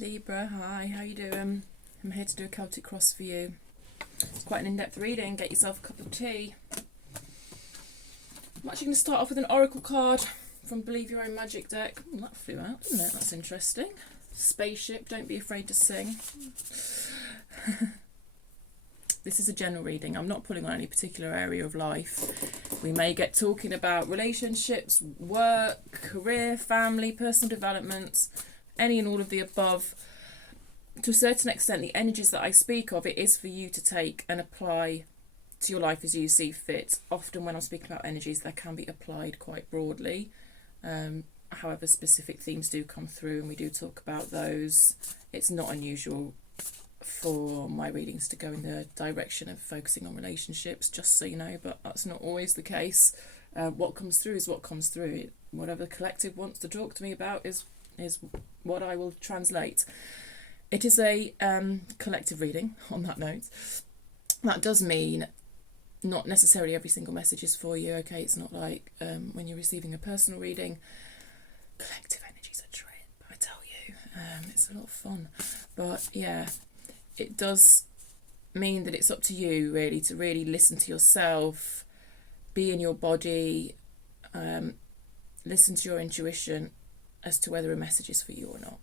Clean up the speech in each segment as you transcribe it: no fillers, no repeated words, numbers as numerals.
Libra, hi, how you doing? I'm here to do a Celtic cross for you. It's quite an in-depth reading. Get yourself a cup of tea. I'm actually going to start off with an oracle card from Believe Your Own Magic deck. Oh, that flew out, didn't it? That's interesting. Spaceship, don't be afraid to sing. This is a general reading. I'm not pulling on any particular area of life. We may get talking about relationships, work, career, family, personal development, any and all of the above. To a certain extent, the energies that I speak of, it is for you to take and apply to your life as you see fit. Often when I'm speaking about energies, they can be applied quite broadly. However, specific themes do come through and we do talk about those. It's not unusual for my readings to go in the direction of focusing on relationships, just so you know, but that's not always the case. What comes through is what comes through. Whatever the collective wants to talk to me about is what I will translate. It is a collective reading, on that note. That does mean not necessarily every single message is for you, okay? It's not like when you're receiving a personal reading, collective energies are trip, I tell you. It's a lot of fun. But yeah, it does mean that it's up to you, really, to really listen to yourself, be in your body, listen to your intuition as to whether a message is for you or not.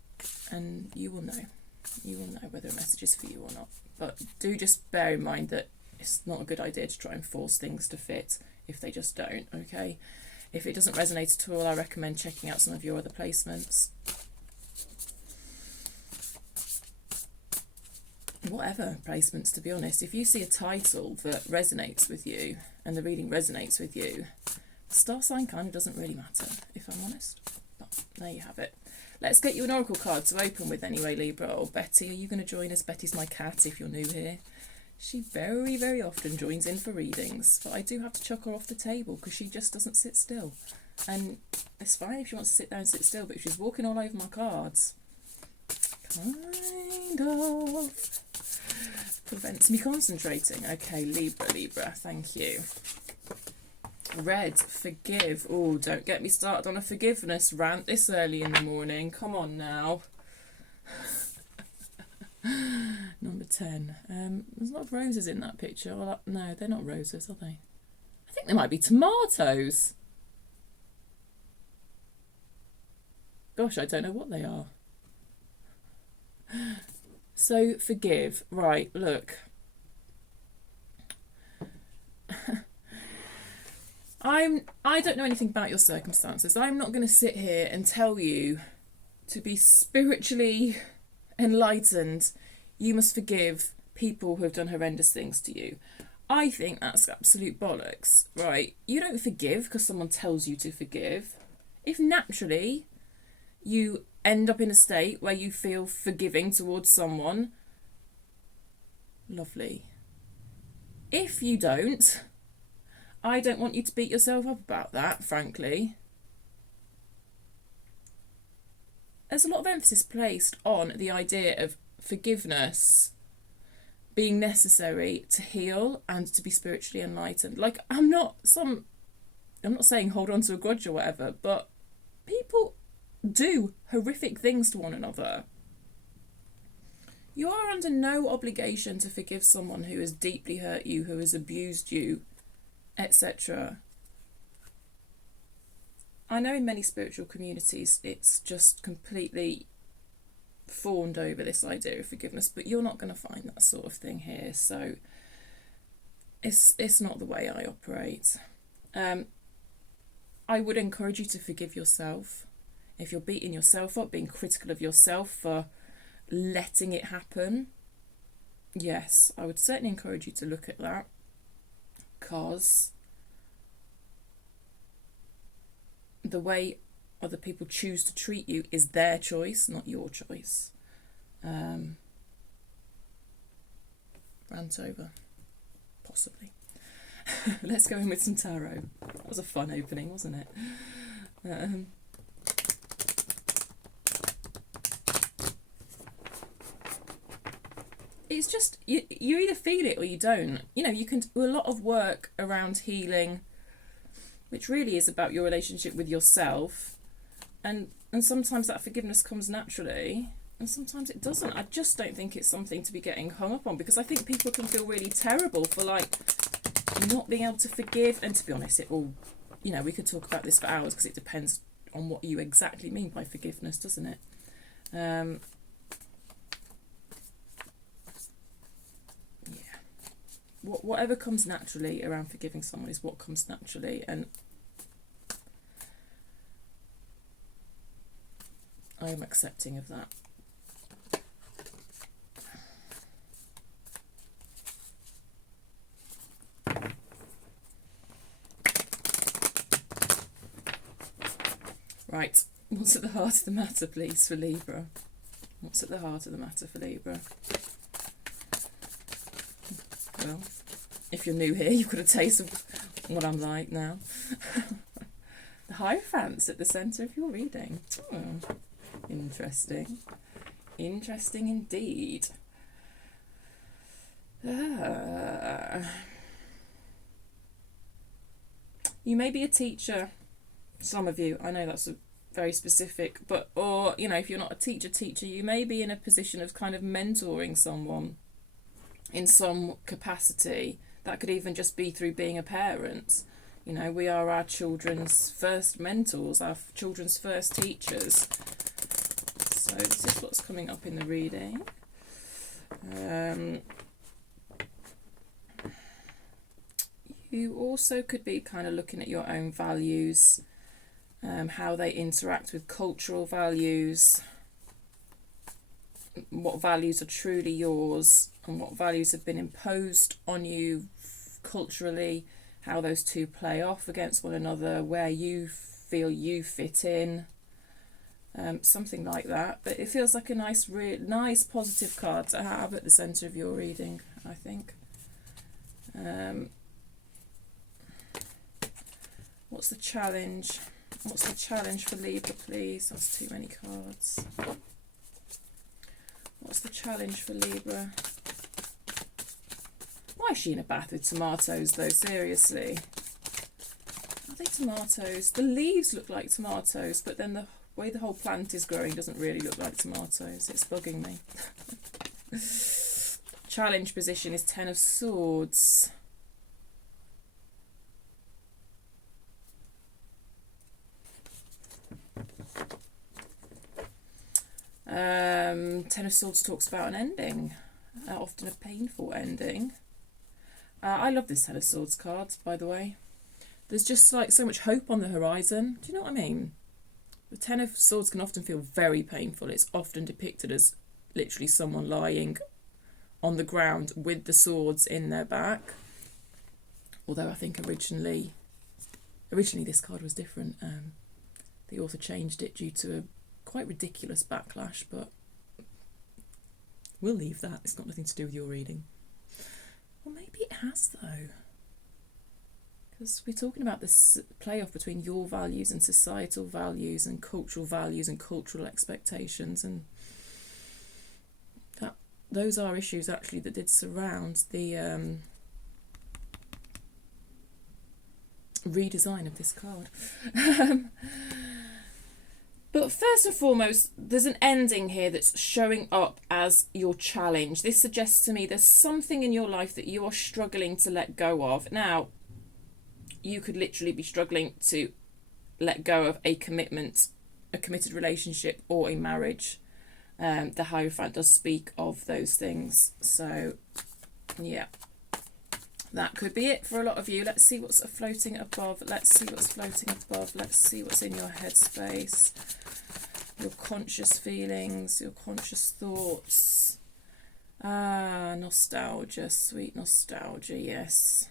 And you will know. You will know whether a message is for you or not. But do just bear in mind that it's not a good idea to try and force things to fit if they just don't, okay? If it doesn't resonate at all, I recommend checking out some of your other placements. Whatever placements, to be honest. If you see a title that resonates with you and the reading resonates with you, the star sign kind of doesn't really matter, if I'm honest. But there you have it. Let's get you an oracle card to open with anyway, Libra. Or Betty, are you going to join us? Betty's my cat if you're new here. She very, very often joins in for readings, but I do have to chuck her off the table because she just doesn't sit still. And it's fine if she wants to sit down and sit still, but if she's walking all over my cards, kind of prevents me concentrating. Okay, Libra, thank you. Red, forgive. Oh, don't get me started on a forgiveness rant this early in the morning. Come on now. Number 10. There's a lot of roses in that picture. Well, no, they're not roses, are they? I think they might be tomatoes. Gosh, I don't know what they are. So, forgive. Right, look. I don't know anything about your circumstances. I'm not going to sit here and tell you to be spiritually enlightened. You must forgive people who have done horrendous things to you. I think that's absolute bollocks, right? You don't forgive because someone tells you to forgive. If naturally you end up in a state where you feel forgiving towards someone, lovely. If you don't, I don't want you to beat yourself up about that, frankly. There's a lot of emphasis placed on the idea of forgiveness being necessary to heal and to be spiritually enlightened. Like, I'm not saying hold on to a grudge or whatever, but people do horrific things to one another. You are under no obligation to forgive someone who has deeply hurt you, who has abused you, etc. I know in many spiritual communities it's just completely fawned over, this idea of forgiveness, but you're not going to find that sort of thing here, so it's not the way I operate. I would encourage you to forgive yourself. If you're beating yourself up, being critical of yourself for letting it happen, yes, I would certainly encourage you to look at that, because the way other people choose to treat you is their choice, not your choice. Rant over, possibly. Let's go in with some tarot. That was a fun opening, wasn't it? It's just, you either feel it or you don't. You know, you can do a lot of work around healing, which really is about your relationship with yourself. And sometimes that forgiveness comes naturally. and sometimes it doesn't. I just don't think it's something to be getting hung up on, because I think people can feel really terrible for like not being able to forgive. And to be honest, it all, you know, we could talk about this for hours, because it depends on what you exactly mean by forgiveness, doesn't it? Yeah. Whatever comes naturally around forgiving someone is what comes naturally, and I am accepting of that. Right, what's at the heart of the matter, please, for Libra? What's at the heart of the matter for Libra? Well, if you're new here, you've got a taste of what I'm like now. The Hierophant's at the centre of your reading. Oh, interesting. Interesting indeed. You may be a teacher, some of you. I know that's a very specific, but, or, you know, if you're not a teacher, you may be in a position of kind of mentoring someone in some capacity. That could even just be through being a parent. You know, we are our children's first mentors, our children's first teachers. So this is what's coming up in the reading. You also could be kind of looking at your own values, how they interact with cultural values, what values are truly yours and what values have been imposed on you culturally, how those two play off against one another, where you feel you fit in, something like that. But it feels like a nice positive card to have at the centre of your reading, I think. What's the challenge? What's the challenge for Libra, please? That's too many cards. What's the challenge for Libra? Why is she in a bath with tomatoes, though? Seriously. Are they tomatoes? The leaves look like tomatoes, but then the way the whole plant is growing doesn't really look like tomatoes. It's bugging me. Challenge position is Ten of Swords. Ten of Swords talks about an ending, often a painful ending. I love this Ten of Swords card, by the way. There's just like so much hope on the horizon. Do you know what I mean? The Ten of Swords can often feel very painful. It's often depicted as literally someone lying on the ground with the swords in their back. Although I think originally this card was different. The author changed it due to a quite ridiculous backlash, but we'll leave that. It's got nothing to do with your reading. Well, maybe it has, though. Because we're talking about this playoff between your values and societal values and cultural expectations, and that those are issues actually that did surround the redesign of this card. But first and foremost, there's an ending here that's showing up as your challenge. This suggests to me there's something in your life that you are struggling to let go of. Now, you could literally be struggling to let go of a commitment, a committed relationship, or a marriage. The Hierophant does speak of those things. So, yeah. That could be it for a lot of you. Let's see what's floating above. Let's see what's floating above. Let's see what's in your headspace. Your conscious feelings, your conscious thoughts. Ah, nostalgia, sweet nostalgia, yes.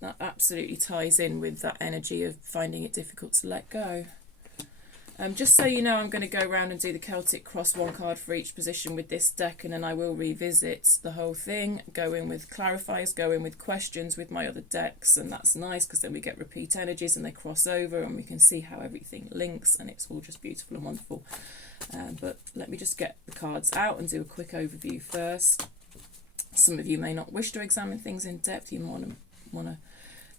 That absolutely ties in with that energy of finding it difficult to let go. Just so you know, I'm going to go around and do the Celtic cross, one card for each position with this deck, and then I will revisit the whole thing, go in with clarifiers, go in with questions with my other decks, and that's nice because then we get repeat energies and they cross over and we can see how everything links, and it's all just beautiful and wonderful. But let me just get the cards out and do a quick overview first. Some of you may not wish to examine things in depth. You want to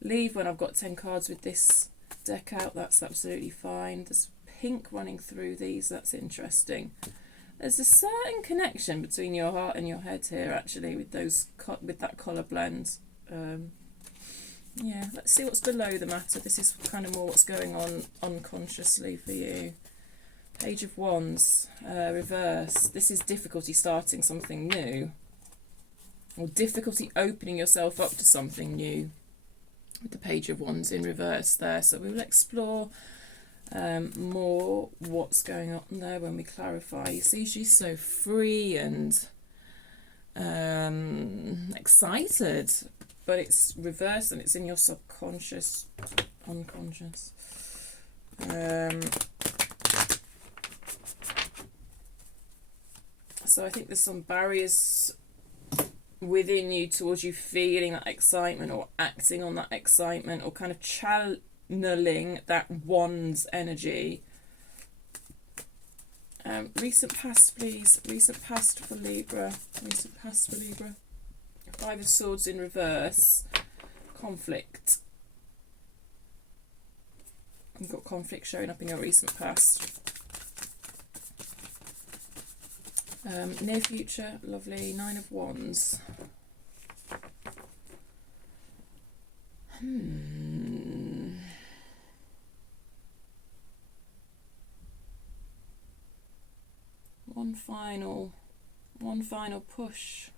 leave when I've got 10 cards with this deck out. That's absolutely fine. There's pink running through these. That's interesting. There's a certain connection between your heart and your head here, actually, with those with that colour blend. Yeah, let's see what's below the matter. This is kind of more what's going on unconsciously for you. Page of Wands, reverse. This is difficulty starting something new, or difficulty opening yourself up to something new, with the Page of Wands in reverse there. So we will explore more what's going on there when we clarify. You see, she's so free and excited, but it's reversed and it's in your subconscious, unconscious. So I think there's some barriers within you towards you feeling that excitement or acting on that excitement or kind of channeling that Wands energy. Recent past, please. Recent past for Libra. Recent past for Libra. Five of Swords in reverse. Conflict. You've got conflict showing up in your recent past. Near future, lovely. Nine of Wands. One final push.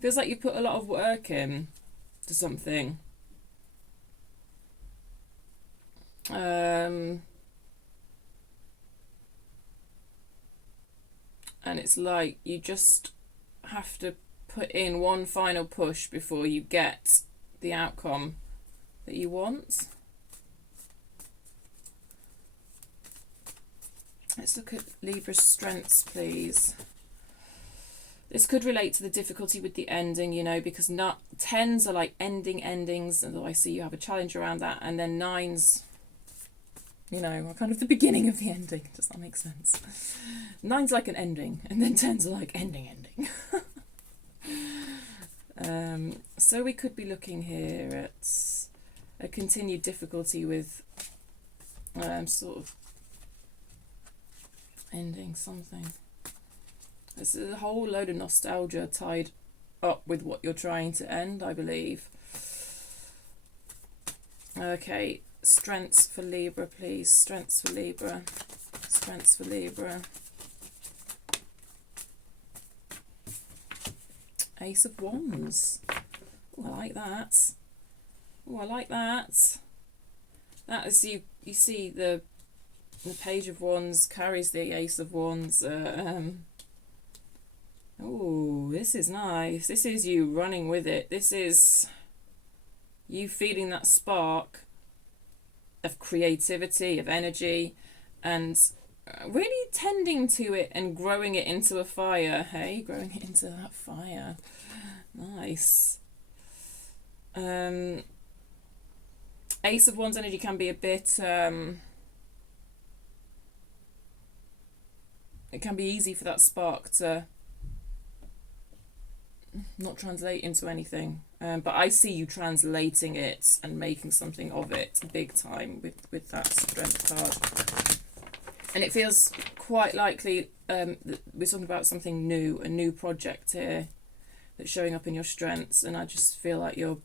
Feels like you put a lot of work in to something. And it's like you just have to put in one final push before you get the outcome that you want. Let's look at Libra's strengths, please. This could relate to the difficulty with the ending, you know, because tens are like endings, although I see you have a challenge around that, and then nines, you know, are kind of the beginning of the ending. Does that make sense? Nine's like an ending, and then tens are like ending. So we could be looking here at a continued difficulty with sort of ending something. There's a whole load of nostalgia tied up with what you're trying to end, I believe. Okay, strengths for Libra, please. Strengths for Libra. Strengths for Libra. Ace of Wands. Oh, I like that. Oh, I like that. That is, you see the Page of Wands carries the Ace of Wands. Oh, this is nice. This is you running with it. This is you feeling that spark of creativity, of energy, and really tending to it and growing it into a fire. Hey, growing it into that fire. Nice. Ace of Wands energy can be a bit... it can be easy for that spark to not translate into anything. But I see you translating it and making something of it big time with that strength card. And it feels quite likely we're talking about something new, a new project here that's showing up in your strengths. And I just feel like you're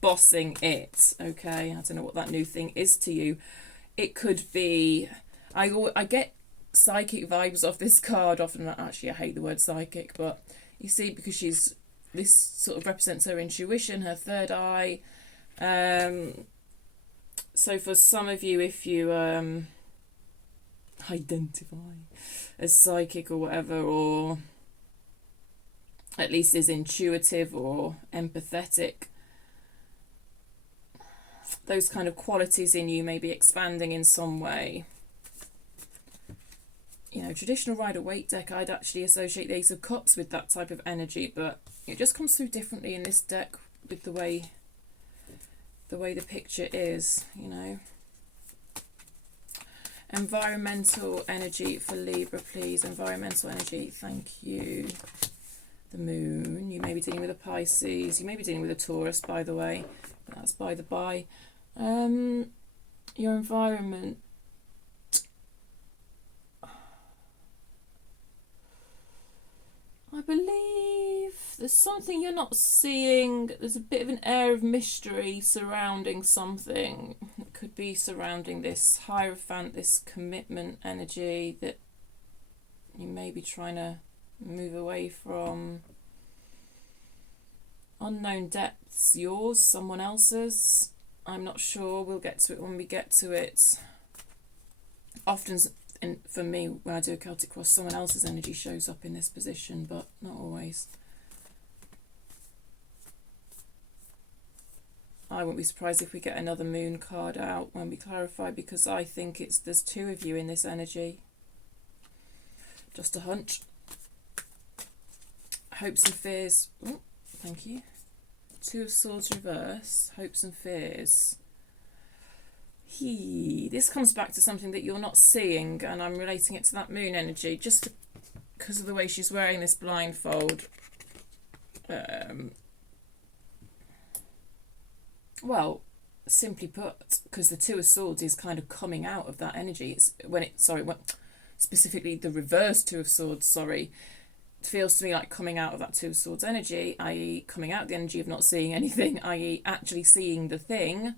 bossing it, okay? I don't know what that new thing is to you. It could be... I get psychic vibes off this card often. Actually, I hate the word psychic, but you see, because this sort of represents her intuition, her third eye. So for some of you, if you identify as psychic or whatever, or at least is intuitive or empathetic, those kind of qualities in you may be expanding in some way. You know, traditional Rider-Waite deck, I'd actually associate the Ace of Cups with that type of energy, but it just comes through differently in this deck with the way the picture is, you know. Environmental energy for Libra, please. Environmental energy, thank you. The Moon. You may be dealing with a Pisces. You may be dealing with a Taurus, by the way. That's by the by. Your environment. There's something you're not seeing. There's a bit of an air of mystery surrounding something. It could be surrounding this Hierophant, this commitment energy that you may be trying to move away from. Unknown depths, yours, someone else's. I'm not sure. We'll get to it when we get to it. Often, for me, when I do a Celtic cross, someone else's energy shows up in this position, but not always. I won't be surprised if we get another moon card out when we clarify, because I think there's two of you in this energy. Just a hunch. Hopes and fears. Oh, thank you. Two of Swords reverse. Hopes and fears. This comes back to something that you're not seeing, and I'm relating it to that moon energy just because of the way she's wearing this blindfold. Well, simply put, because the Two of Swords is kind of coming out of that energy. Specifically the reverse Two of Swords, feels to me like coming out of that Two of Swords energy, i.e. coming out the energy of not seeing anything, i.e. actually seeing the thing.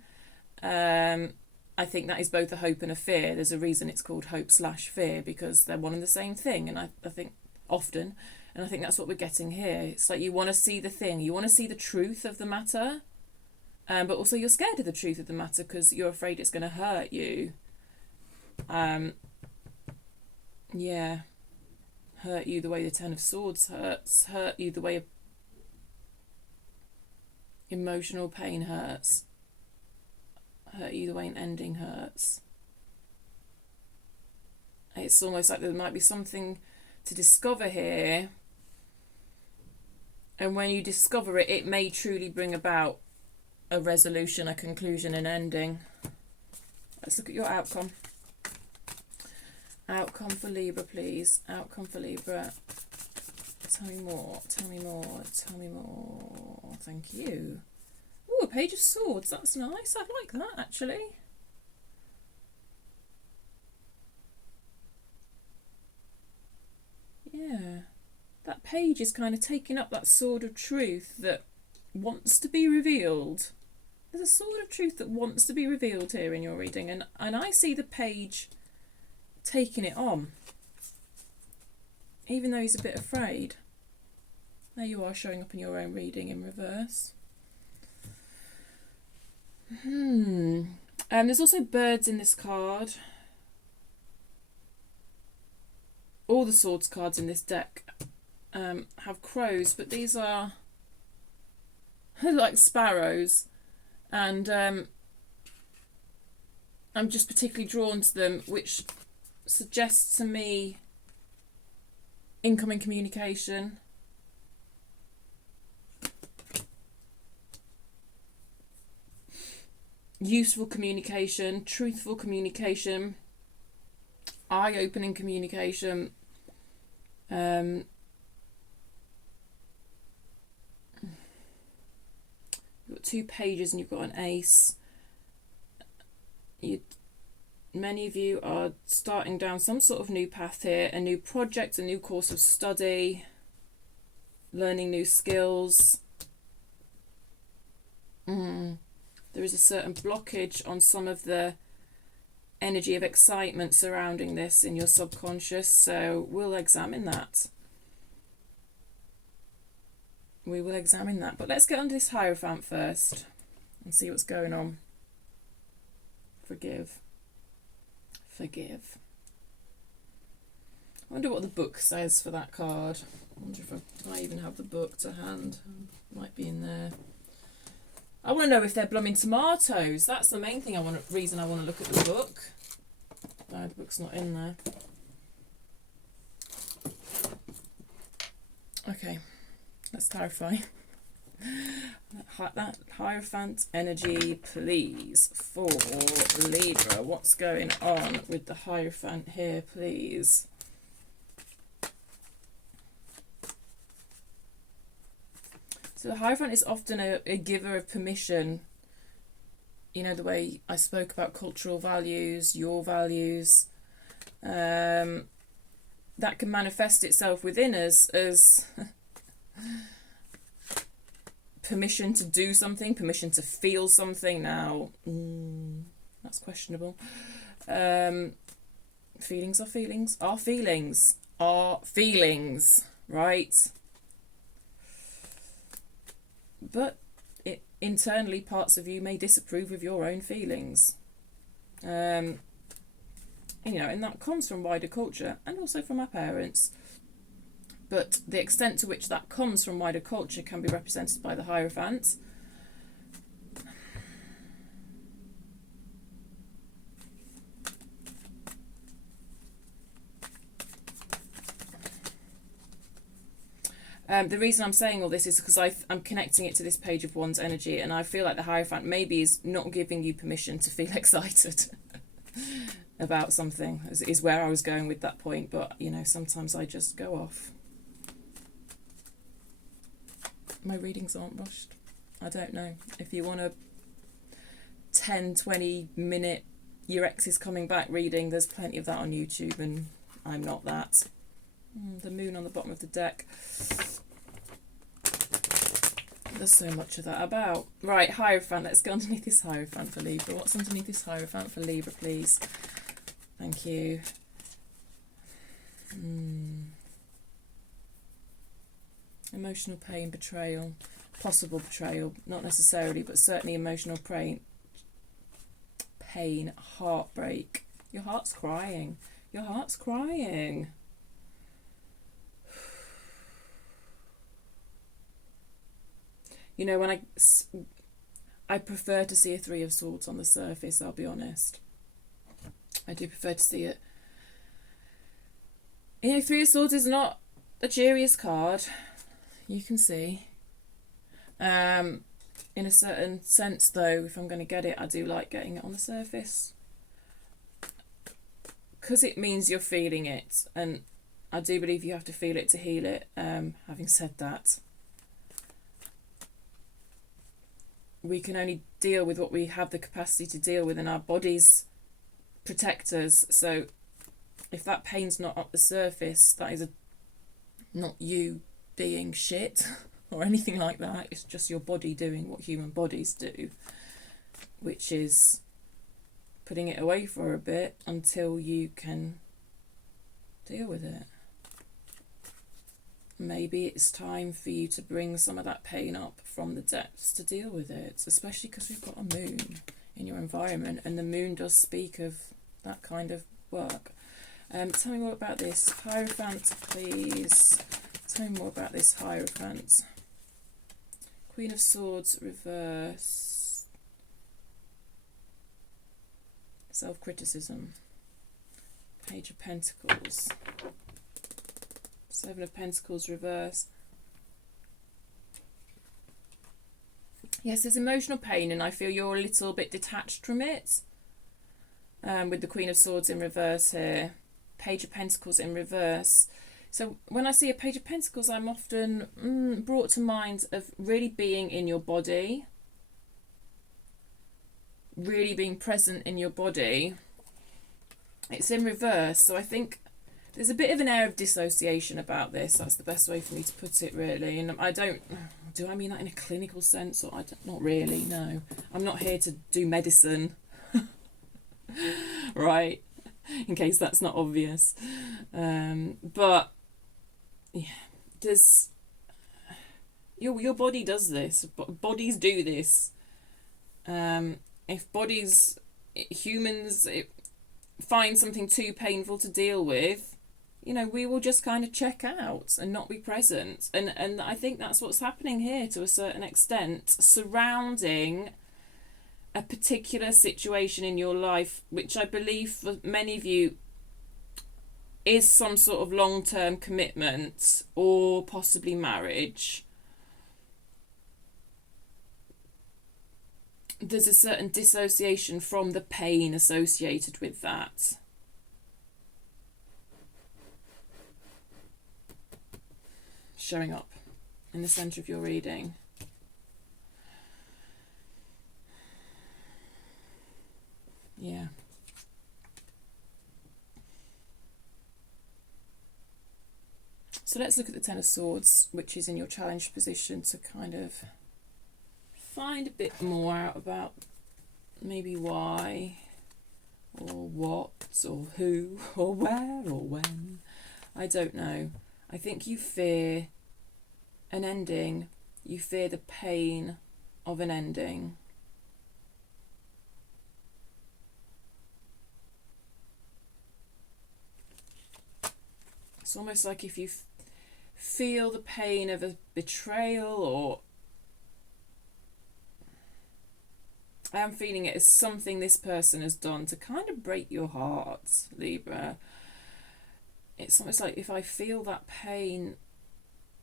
I think that is both a hope and a fear. There's a reason it's called hope/fear, because they're one and the same thing, and I think often, and I think that's what we're getting here. It's like you want to see the thing, you want to see the truth of the matter, but also you're scared of the truth of the matter because you're afraid it's going to hurt you. Yeah. Hurt you the way the Ten of Swords hurt you the way emotional pain hurts, hurt you the way an ending hurts. It's almost like there might be something to discover here, and when you discover it, it may truly bring about a resolution, a conclusion, an ending. Let's look at your outcome. Outcome for Libra, please. Outcome for Libra. Tell me more. Tell me more. Tell me more. Thank you. Ooh, a Page of Swords. That's nice. I like that, actually. Yeah. That page is kind of taking up that sword of truth that wants to be revealed. There's a sword of truth that wants to be revealed here in your reading, and I see the page taking it on, even though he's a bit afraid. There you are, showing up in your own reading in reverse. There's also birds in this card. All the swords cards in this deck have crows, but these are like sparrows, and I'm just particularly drawn to them, which suggests to me incoming communication. Useful communication, truthful communication, eye-opening communication. You've got two pages and you've got an ace. Many of you are starting down some sort of new path here, a new project, a new course of study, learning new skills. There is a certain blockage on some of the energy of excitement surrounding this in your subconscious, so we'll examine that. We will examine that, but let's get under this Hierophant first and see what's going on. Forgive. Forgive. I wonder what the book says for that card. I wonder if I even have the book to hand. Might be in there. I want to know if they're blooming tomatoes. That's the main thing reason I want to look at the book. No, the book's not in there. Okay, let's clarify. That Hierophant energy, please, for Libra. What's going on with the Hierophant here, please? So the Hierophant is often a giver of permission. You know, the way I spoke about cultural values, your values, that can manifest itself within us as permission to do something, permission to feel something. Now, that's questionable. Feelings are feelings, are feelings, are feelings, right? But internally, parts of you may disapprove of your own feelings. And that comes from wider culture and also from our parents. But the extent to which that comes from wider culture can be represented by the Hierophant. The reason I'm saying all this is because I'm connecting it to this page of one's energy, and I feel like the Hierophant maybe is not giving you permission to feel excited about something, is where I was going with that point. But, sometimes I just go off. My readings aren't rushed. I don't know. If you want a 10, 20 minute your ex is coming back reading, there's plenty of that on YouTube, and I'm not that. The moon on the bottom of the deck. There's so much of that about. Right, Hierophant. Let's go underneath this Hierophant for Libra. What's underneath this Hierophant for Libra, please? Thank you. Emotional pain, betrayal. Possible betrayal. Not necessarily, but certainly emotional pain. Heartbreak. Your heart's crying. Your heart's crying. When I prefer to see a Three of Swords on the surface, I'll be honest. I do prefer to see it. Three of Swords is not the cheeriest card, you can see. In a certain sense, though, if I'm going to get it, I do like getting it on the surface. Because it means you're feeling it, and I do believe you have to feel it to heal it. Having said that, we can only deal with what we have the capacity to deal with, and our bodies protect us. So if that pain's not up the surface, that is not you being shit or anything like that. It's just your body doing what human bodies do, which is putting it away for a bit until you can deal with it. Maybe it's time for you to bring some of that pain up from the depths to deal with it, especially because we've got a moon in your environment, and the moon does speak of that kind of work. Tell me more about this Hierophant, please. Tell me more about this Hierophant. Queen of Swords, reverse. Self-criticism. Page of Pentacles. Seven of Pentacles, reverse. Yes, there's emotional pain, and I feel you're a little bit detached from it. With the Queen of Swords in reverse here. Page of Pentacles in reverse. So when I see a Page of Pentacles, I'm often brought to mind of really being in your body. Really being present in your body. It's in reverse, so I think there's a bit of an air of dissociation about this. That's the best way for me to put it, really. And do I mean that in a clinical sense? Or not really, no. I'm not here to do medicine. Right? In case that's not obvious. But, yeah, there's... Your body does this. Bodies do this. If humans find something too painful to deal with, we will just kind of check out and not be present. And I think that's what's happening here to a certain extent, surrounding a particular situation in your life, which I believe for many of you is some sort of long-term commitment or possibly marriage. There's a certain dissociation from the pain associated with that. Showing up in the centre of your reading. Yeah. So let's look at the Ten of Swords, which is in your challenged position to kind of find a bit more out about maybe why or what or who or where or when. I don't know. I think you fear an ending. You fear the pain of an ending. It's almost like if you feel the pain of a betrayal, or I am feeling it as something this person has done to kind of break your heart, Libra. It's almost like if I feel that pain,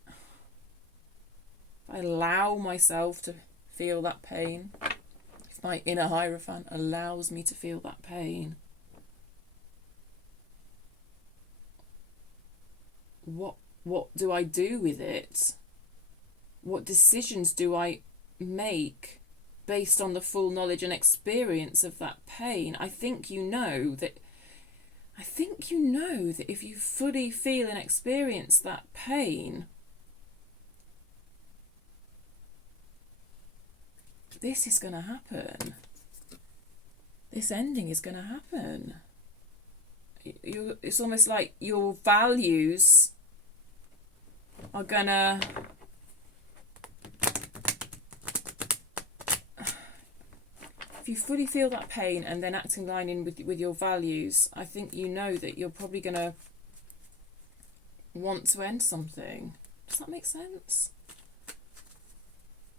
if I allow myself to feel that pain, if my inner Hierophant allows me to feel that pain, what do I do with it? What decisions do I make based on the full knowledge and experience of that pain? I think you know that if you fully feel and experience that pain, this is going to happen. This ending is going to happen. It's almost like your values are going to... If you fully feel that pain and then act in line with your values, I think you know that you're probably going to want to end something. Does that make sense?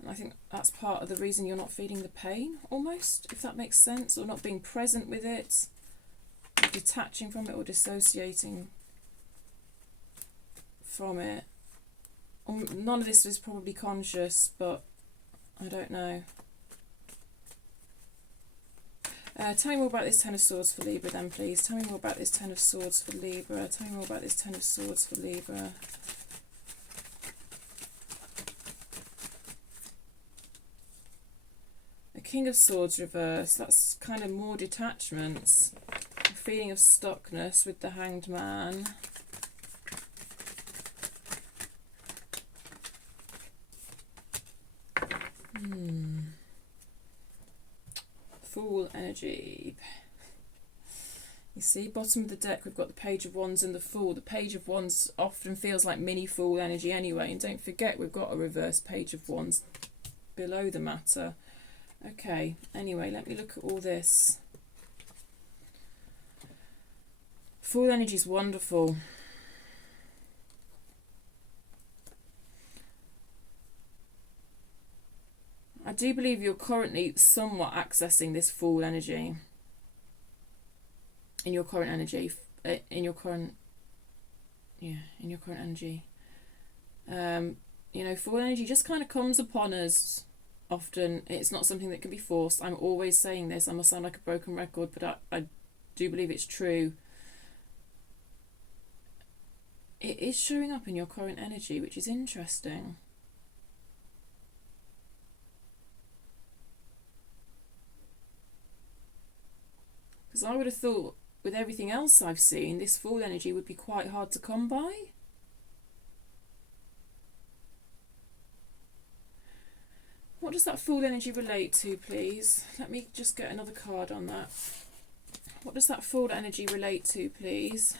And I think that's part of the reason you're not feeling the pain, almost, if that makes sense, or not being present with it, detaching from it or dissociating from it. None of this is probably conscious, but I don't know. Tell me more about this Ten of Swords for Libra then, please. Tell me more about this Ten of Swords for Libra. Tell me more about this Ten of Swords for Libra. The King of Swords reverse. That's kind of more detachments. A feeling of stuckness with the Hanged Man. Fool energy. You see, bottom of the deck, we've got the Page of Wands and the Fool. The Page of Wands often feels like mini Fool energy anyway. And don't forget, we've got a reverse Page of Wands below the matter. Okay, anyway, let me look at all this. Fool energy is wonderful. I do believe you're currently somewhat accessing this Fool energy in your current energy, in your current energy. You know, Fool energy just kind of comes upon us often. It's not something that can be forced. I'm always saying this. I must sound like a broken record, but I do believe it's true. It is showing up in your current energy, which is interesting. Because I would have thought, with everything else I've seen, this Fool energy would be quite hard to come by. What does that Fool energy relate to, please? Let me just get another card on that. What does that Fool energy relate to, please?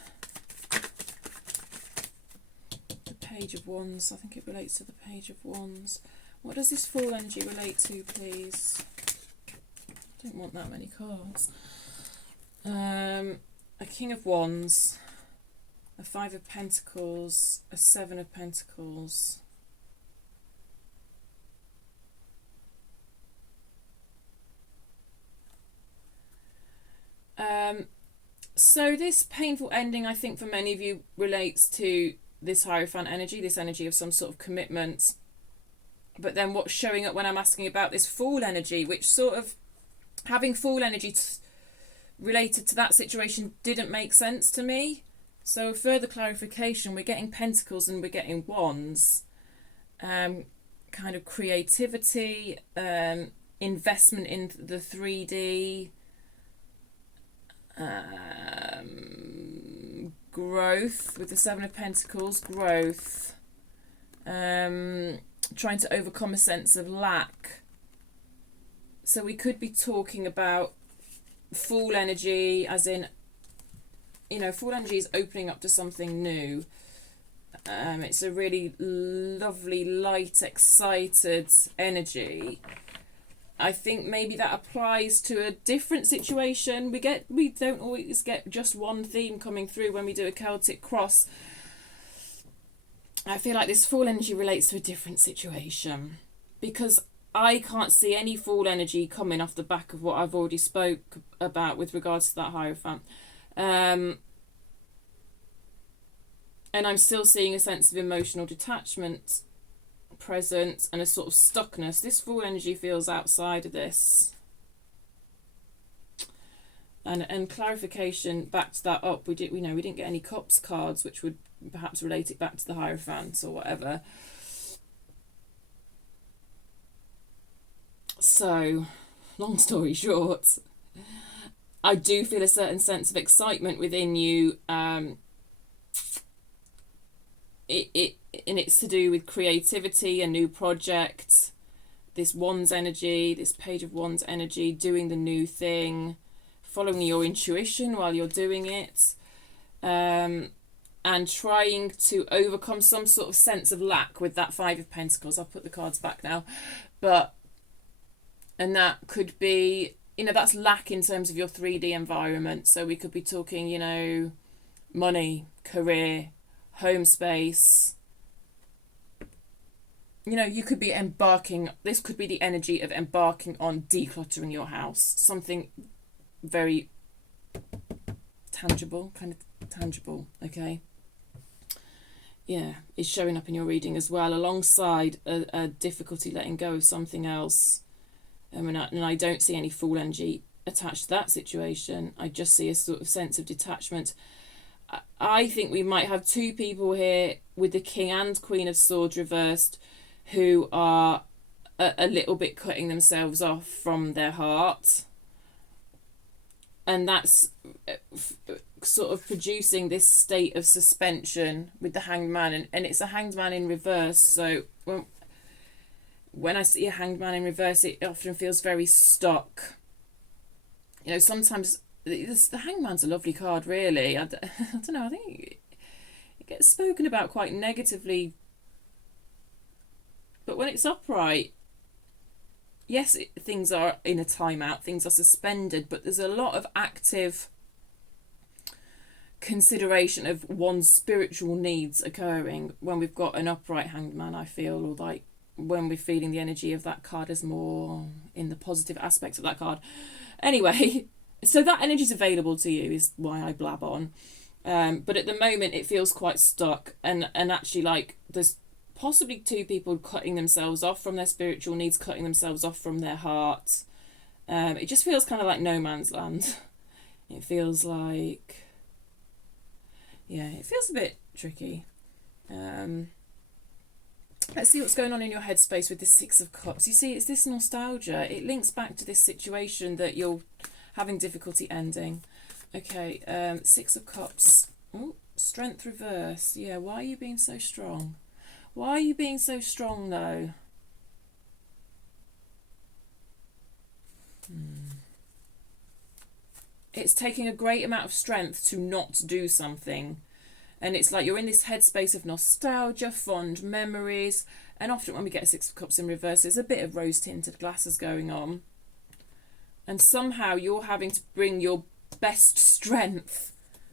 The Page of Wands. I think it relates to the Page of Wands. What does this Fool energy relate to, please? I don't want that many cards. A King of Wands, a Five of Pentacles, a Seven of Pentacles. So this painful ending, I think for many of you, relates to this Hierophant energy, this energy of some sort of commitment. But then what's showing up when I'm asking about this Fool energy, which sort of, having Fool energy related to that situation didn't make sense to me. So further clarification, we're getting Pentacles and we're getting Wands. Kind of creativity, investment in the 3D, growth with the Seven of Pentacles, growth, trying to overcome a sense of lack So we could be talking about full energy, as in, you know, full energy is opening up to something new. It's a really lovely, light, excited energy. I think maybe that applies to a different situation. We don't always get just one theme coming through when we do a Celtic cross. I feel like this full energy relates to a different situation, because I can't see any full energy coming off the back of what I've already spoke about with regards to that Hierophant. And I'm still seeing a sense of emotional detachment present and a sort of stuckness. This full energy feels outside of this. And clarification backs that up. We didn't get any Cups cards, which would perhaps relate it back to the Hierophant or whatever. So, long story short, I do feel a certain sense of excitement within you. It's to do with creativity, a new project, this Wands energy, this Page of Wands energy, doing the new thing, following your intuition while you're doing it, and trying to overcome some sort of sense of lack with that Five of Pentacles. I'll put the cards back now. And that could be, that's lack in terms of your 3D environment. So we could be talking, money, career, home space. You could be this could be the energy of embarking on decluttering your house. Something very tangible, okay? Yeah, is showing up in your reading as well, alongside a difficulty letting go of something else. And I don't see any full energy attached to that situation. I just see a sort of sense of detachment. I think we might have two people here with the King and Queen of Swords reversed who are a little bit cutting themselves off from their heart. And that's sort of producing this state of suspension with the Hanged Man. And it's a Hanged Man in reverse. So when I see a Hanged Man in reverse, it often feels very stuck. Sometimes the Hanged Man's a lovely card, really. I don't know, I think it gets spoken about quite negatively. But when it's upright, yes, things are in a timeout, things are suspended, but there's a lot of active consideration of one's spiritual needs occurring when we've got an upright Hanged Man, I feel, or like when we're feeling the energy of that card is more in the positive aspects of that card. Anyway, so that energy is available to you is why I blab on. But at the moment it feels quite stuck, and actually like there's possibly two people cutting themselves off from their spiritual needs, cutting themselves off from their heart. It just feels kind of like no man's land. It feels like, it feels a bit tricky. Let's see what's going on in your headspace with the Six of Cups. You see, it's this nostalgia. It links back to this situation that you're having difficulty ending. Okay, Six of Cups. Oh, Strength reverse. Yeah, why are you being so strong? Why are you being so strong, though? It's taking a great amount of strength to not do something. And it's like you're in this headspace of nostalgia, fond memories. And often when we get a Six of Cups in reverse, there's a bit of rose-tinted glasses going on. And somehow you're having to bring your best strength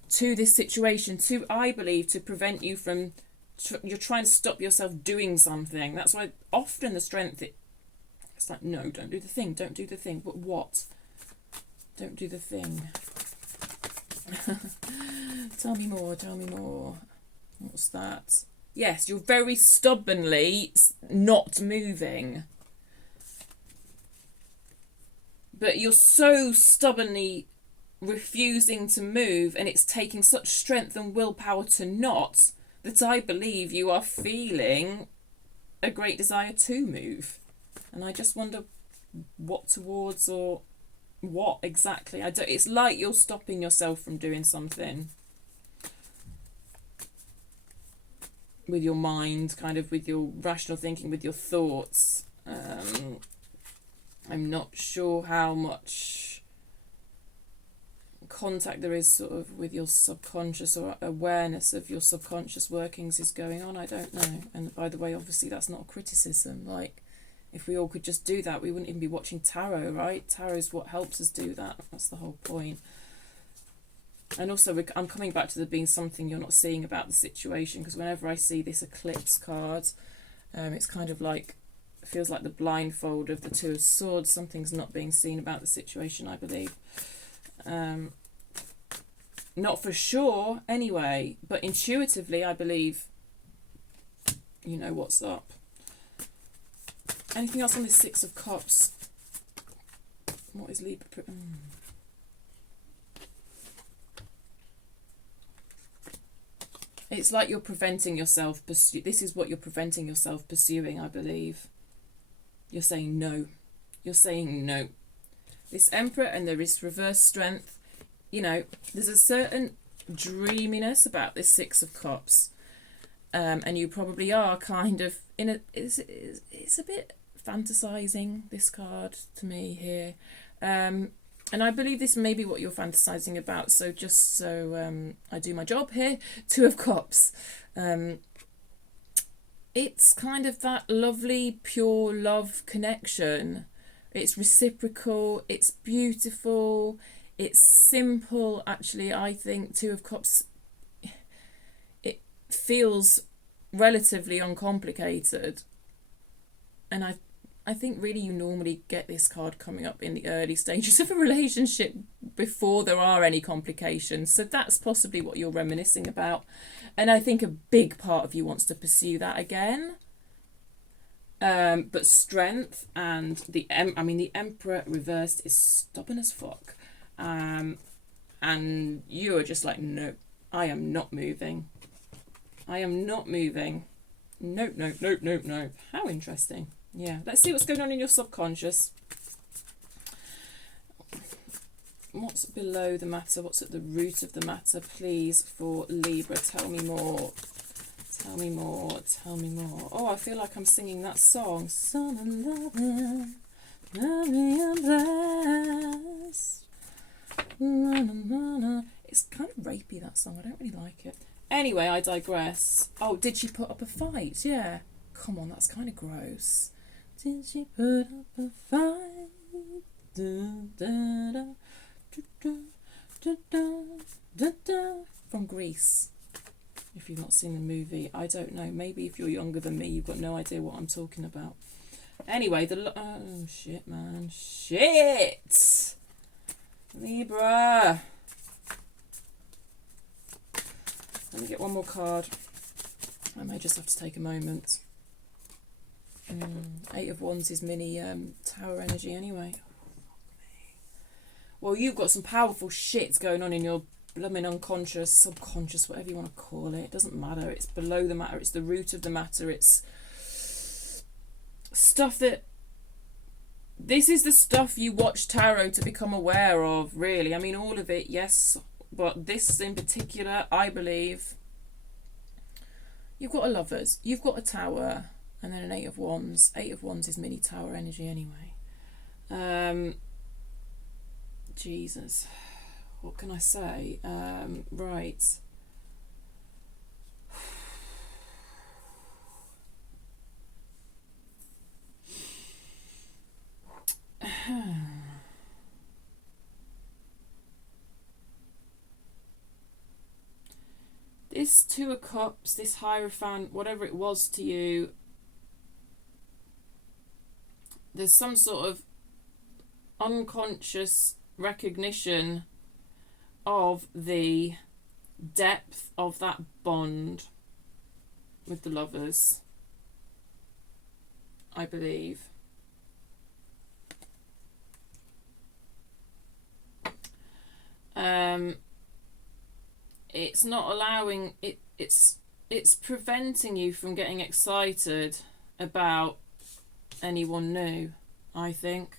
to this situation, I believe, to prevent you from... You're trying to stop yourself doing something. That's why often the strength... It's like, no, don't do the thing. Don't do the thing. But what? Don't do the thing. Tell me more. Tell me more. What's that? Yes, you're very stubbornly not moving. But you're so stubbornly refusing to move, and it's taking such strength and willpower to not, that I believe you are feeling a great desire to move. And I just wonder what towards or what exactly. It's like you're stopping yourself from doing something with your mind, kind of with your rational thinking, with your thoughts. I'm not sure how much contact there is sort of with your subconscious, or awareness of your subconscious workings is going on. I don't know. And by the way, obviously that's not a criticism. Like, if we all could just do that, we wouldn't even be watching tarot, right? Tarot is what helps us do that. That's the whole point. And also, I'm coming back to there being something you're not seeing about the situation, because whenever I see this eclipse card, it's kind of like, it feels like the blindfold of the Two of Swords. Something's not being seen about the situation, I believe. Not for sure anyway, but intuitively I believe you know what's up. Anything else on this Six of Cups? What is Libra? It's like you're preventing yourself. This is what you're preventing yourself pursuing, I believe. You're saying no. You're saying no. This Emperor, and there is reverse Strength. You know, there's a certain dreaminess about this Six of Cups. And you probably are kind of in a... It's a bit fantasizing, this card, to me here. And I believe this may be what you're fantasizing about. So just so I do my job here, Two of Cups. It's kind of that lovely, pure love connection. It's reciprocal. It's beautiful. It's simple, actually. I think Two of Cups, it feels relatively uncomplicated. And I think really you normally get this card coming up in the early stages of a relationship before there are any complications. So that's possibly what you're reminiscing about. And I think a big part of you wants to pursue that again. But strength and the Emperor reversed is stubborn as fuck. And you are just like, no, I am not moving. I am not moving. Nope, nope, nope, nope, nope. How interesting. Yeah, let's see what's going on in your subconscious. What's below the matter? What's at the root of the matter? Please, for Libra, tell me more. Tell me more. Tell me more. Oh, I feel like I'm singing that song. Summer loving, lovely and blessed. Na, na, na, na. It's kind of rapey, that song. I don't really like it. Anyway, I digress. Oh, did she put up a fight? Yeah. Come on, that's kind of gross. Did she put up a fight? Da, da, da, da, da, da, da, da. From Greece. If you've not seen the movie, I don't know. Maybe if you're younger than me, you've got no idea what I'm talking about. Anyway, oh shit, man, shit. Libra. Let me get one more card. I may just have to take a moment. Eight of Wands is mini tower energy anyway. Well, you've got some powerful shit going on in your blooming unconscious, subconscious, whatever you want to call it. It doesn't matter. It's below the matter. It's the root of the matter. It's stuff that... This is the stuff you watch tarot to become aware of, really. I mean, all of it, yes. But this in particular, I believe... You've got a Lovers. You've got a Tower. And then an Eight of Wands. Eight of Wands is mini tower energy anyway. Jesus. What can I say? Right. This Two of Cups, this Hierophant, whatever it was to you, there's some sort of unconscious recognition of the depth of that bond with the Lovers, I believe. It's not allowing it. It's preventing you from getting excited about anyone new, I think.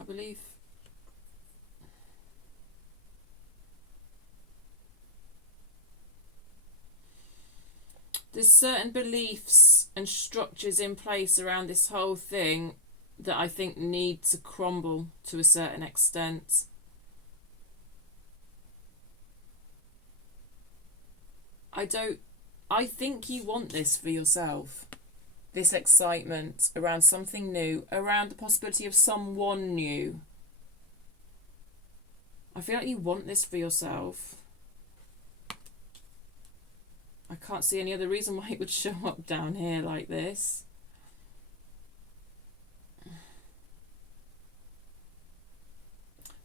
I believe There's certain beliefs and structures in place around this whole thing that I think need to crumble to a certain extent. I think you want this for yourself. This excitement around something new, around the possibility of someone new. I feel like you want this for yourself. I can't see any other reason why it would show up down here like this.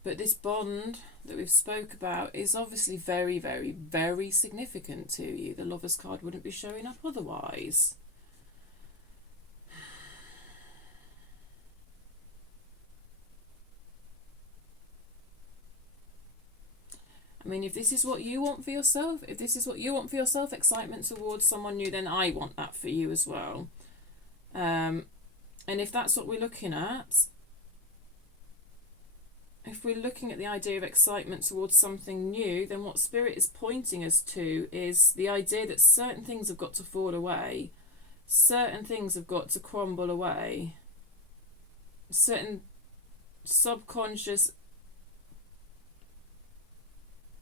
But this bond that we've spoke about is obviously very, very, very significant to you. The Lover's card wouldn't be showing up otherwise. I mean, if this is what you want for yourself, excitement towards someone new, then I want that for you as well. And if that's what we're looking at, if we're looking at the idea of excitement towards something new, then what Spirit is pointing us to is the idea that certain things have got to fall away. Certain things have got to crumble away. Certain subconscious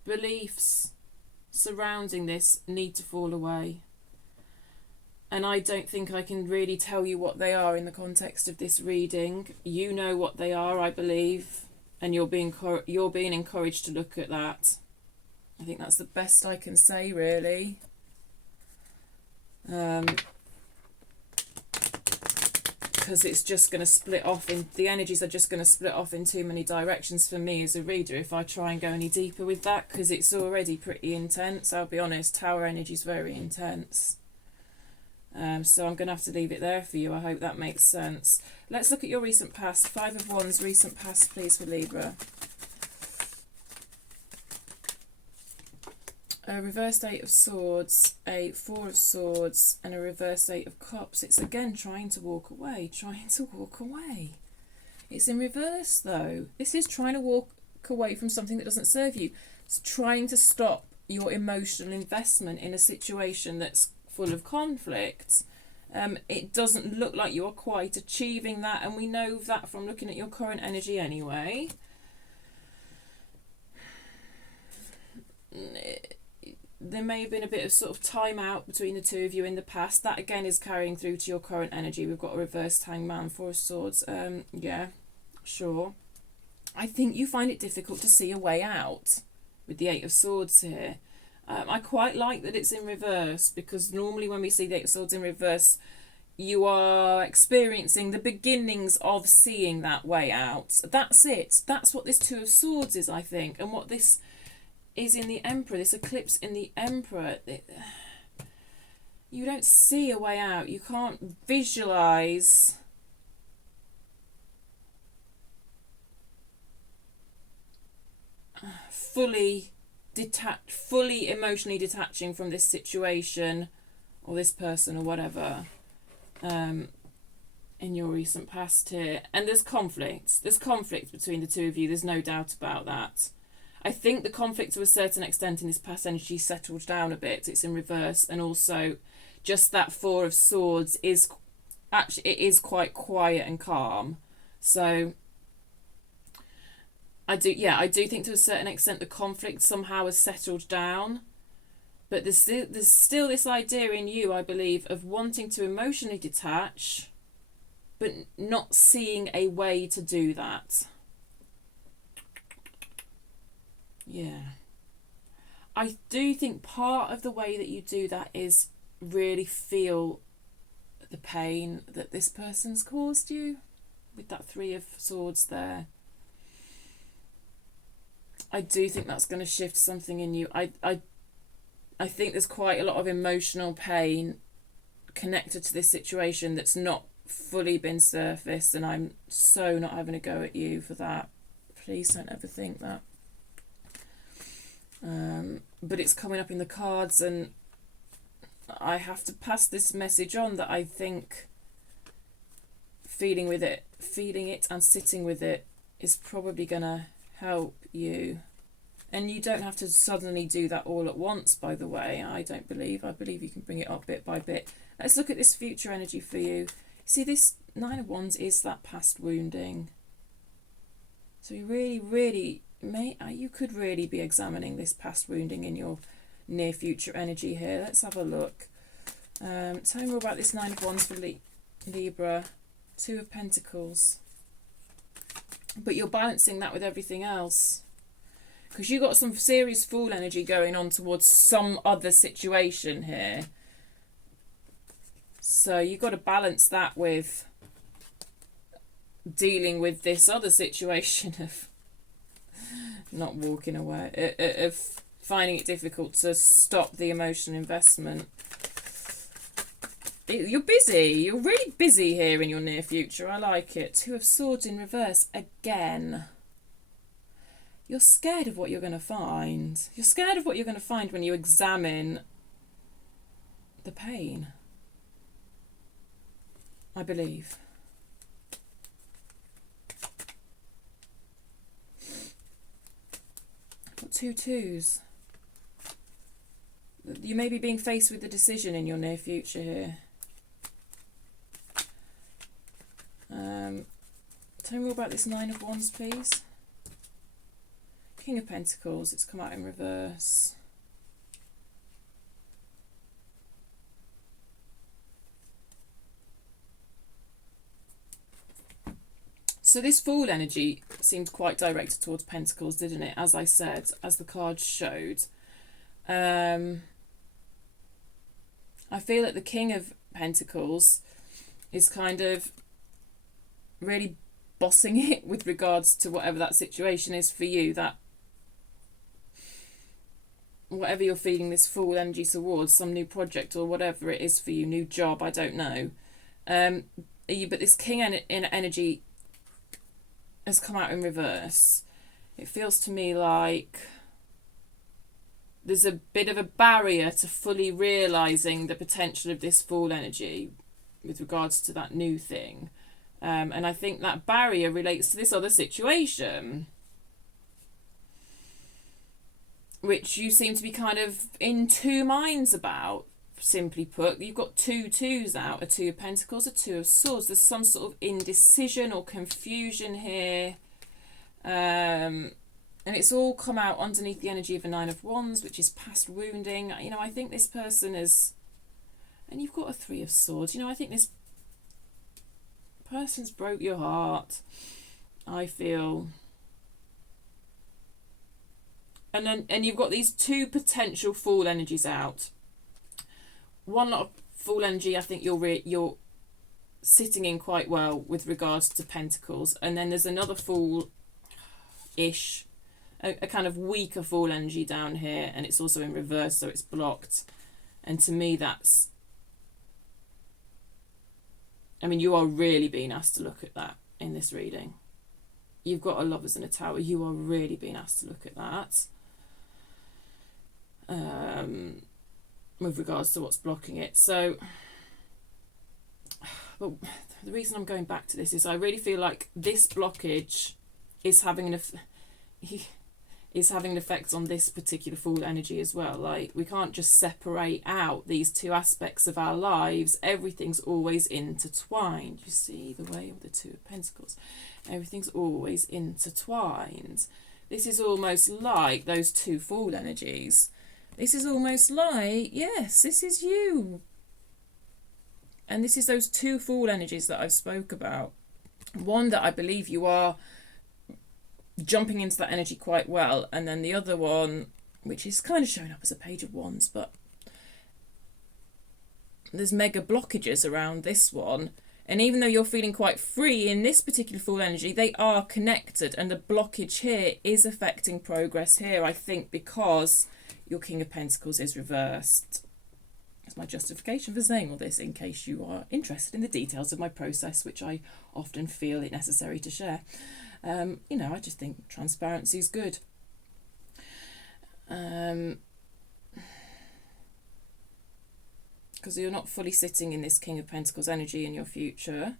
beliefs surrounding this need to fall away. And I don't think I can really tell you what they are in the context of this reading. You know what they are, I believe, and you're being encouraged to look at that. I think that's the best I can say, really. Because it's just going to split off in the energies are just going to split off in too many directions for me as a reader if I try and go any deeper with that, because it's already pretty intense. I'll be honest, Tower energy is very intense. So I'm going to have to leave it there for you. I hope that makes sense. Let's look at your recent past. 5 of Wands, recent past, please, for Libra. A reversed 8 of Swords, a 4 of Swords, and a reversed 8 of Cups. It's again trying to walk away, It's in reverse, though. This is trying to walk away from something that doesn't serve you. It's trying to stop your emotional investment in a situation that's full of conflict. It doesn't look like you're quite achieving that, and we know that from looking at your current energy anyway. There may have been a bit of sort of time out between the two of you in the past. That again is carrying through to your current energy. We've got a reversed Hangman, 4 of Swords. Yeah, sure. I think you find it difficult to see a way out with the 8 of Swords here. I quite like that it's in reverse, because normally when we see the 8 of Swords in reverse, you are experiencing the beginnings of seeing that way out. That's it. That's what this 2 of Swords is, I think, and what this is in the Emperor, this eclipse in the Emperor. You don't see a way out. You can't visualize fully emotionally detaching from this situation or this person or whatever in your recent past here. And there's conflict between the two of you, there's no doubt about that. I think the conflict to a certain extent in this past energy settled down a bit. It's in reverse, and also just that 4 of Swords is actually, it is quite quiet and calm. So I do think to a certain extent the conflict somehow has settled down, but there's still this idea in you, I believe, of wanting to emotionally detach, but not seeing a way to do that. Yeah. I do think part of the way that you do that is really feel the pain that this person's caused you with that 3 of Swords there. I do think that's going to shift something in you. I think there's quite a lot of emotional pain connected to this situation that's not fully been surfaced, and I'm so not having a go at you for that. Please don't ever think that. But it's coming up in the cards, and I have to pass this message on that I think feeling it and sitting with it is probably going to help you And you don't have to suddenly do that all at once, by the way. I believe you can bring it up bit by bit. Let's look at this future energy for you. See, this Nine of Wands is that past wounding. So you you could really be examining this past wounding in your near future energy here. Let's have a look. Tell me more about this Nine of Wands for Libra. Two of Pentacles. But you're balancing that with everything else. Because you've got some serious Fool energy going on towards some other situation here. So you've got to balance that with dealing with this other situation of not walking away, of finding it difficult to stop the emotional investment. You're busy. You're really busy here in your near future. I like it. Two of Swords in reverse again. You're scared of what you're going to find. You're scared of what you're going to find when you examine the pain. I believe. Got two twos. You may be being faced with a decision in your near future here. Tell me more about this Nine of Wands, please. King of Pentacles, it's come out in reverse. So this Fool energy seemed quite directed towards Pentacles, didn't it? As I said, as the cards showed. I feel that the King of Pentacles is kind of really bossing it with regards to whatever that situation is for you, that whatever you're feeling this Fool energy towards, some new project or whatever it is for you, new job, I don't know. But this King energy has come out in reverse. It feels to me like there's a bit of a barrier to fully realising the potential of this Fool energy with regards to that new thing. And I think that barrier relates to this other situation, which you seem to be kind of in two minds about, simply put. You've got two twos out, a Two of Pentacles, a Two of Swords. There's some sort of indecision or confusion here. And it's all come out underneath the energy of a Nine of Wands, which is past wounding. You know, I think this person is... And you've got a Three of Swords. You know, I think this person's broke your heart, I feel. And you've got these two potential Fool energies out. One lot of Fool energy, I think you're sitting in quite well with regards to Pentacles, and then there's another Fool-ish, a kind of weaker Fool energy down here, and it's also in reverse, so it's blocked. And to me, that's... I mean, you are really being asked to look at that in this reading. You've got a Lovers and a Tower. You are really being asked to look at that. With regards to what's blocking it. So, but the reason I'm going back to this is I really feel like this blockage is having an effect on this particular Fool energy as well. Like, we can't just separate out these two aspects of our lives. Everything's always intertwined. You see the way of the Two of Pentacles. Everything's always intertwined. This is almost like those two Fool energies. This is almost like, yes, this is you. And this is those two Fool energies that I've spoke about. One that I believe you are jumping into that energy quite well, and then the other one, which is kind of showing up as a Page of Wands, but there's mega blockages around this one. And even though you're feeling quite free in this particular Fool energy, they are connected, and the blockage here is affecting progress here, I think, because your King of Pentacles is reversed. That's my justification for saying all this, in case you are interested in the details of my process, which I often feel it necessary to share. You know, I just think transparency is good. Because you're not fully sitting in this King of Pentacles energy in your future.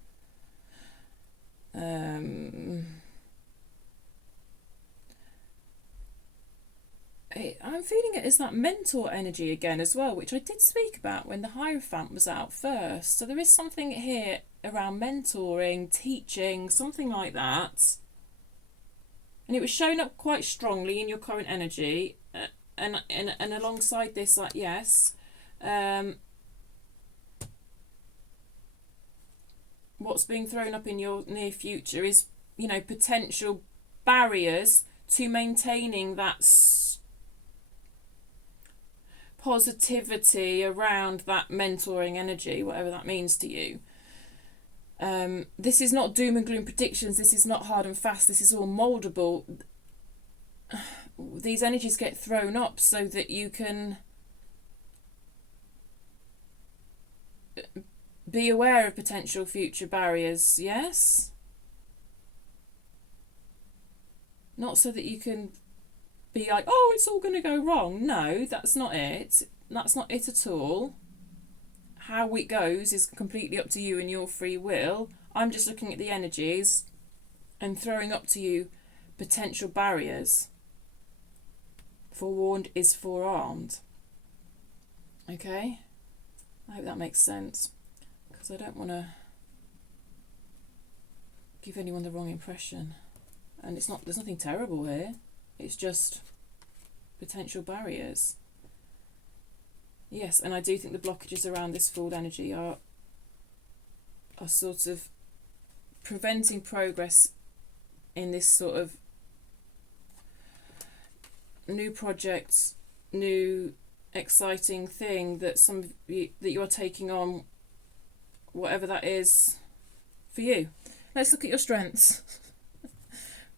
I'm feeling it as that mentor energy again as well, which I did speak about when the Hierophant was out first. So there is something here around mentoring, teaching, something like that. And it was showing up quite strongly in your current energy. And alongside this, like, yes, what's being thrown up in your near future is, you know, potential barriers to maintaining that positivity around that mentoring energy, whatever that means to you. This is not doom and gloom predictions. This is not hard and fast. This is all moldable. These energies get thrown up so that you can be aware of potential future barriers, yes? Not so that you can be like, oh, it's all going to go wrong. No, that's not it. That's not it at all. How it goes is completely up to you and your free will. I'm just looking at the energies and throwing up to you potential barriers. Forewarned is forearmed. Okay? I hope that makes sense, because I don't want to give anyone the wrong impression. And there's nothing terrible here. It's just potential barriers. Yes, and I do think the blockages around this fooled energy are sort of preventing progress in this sort of new project, new exciting thing that that you are taking on, whatever that is for you. Let's look at your strengths.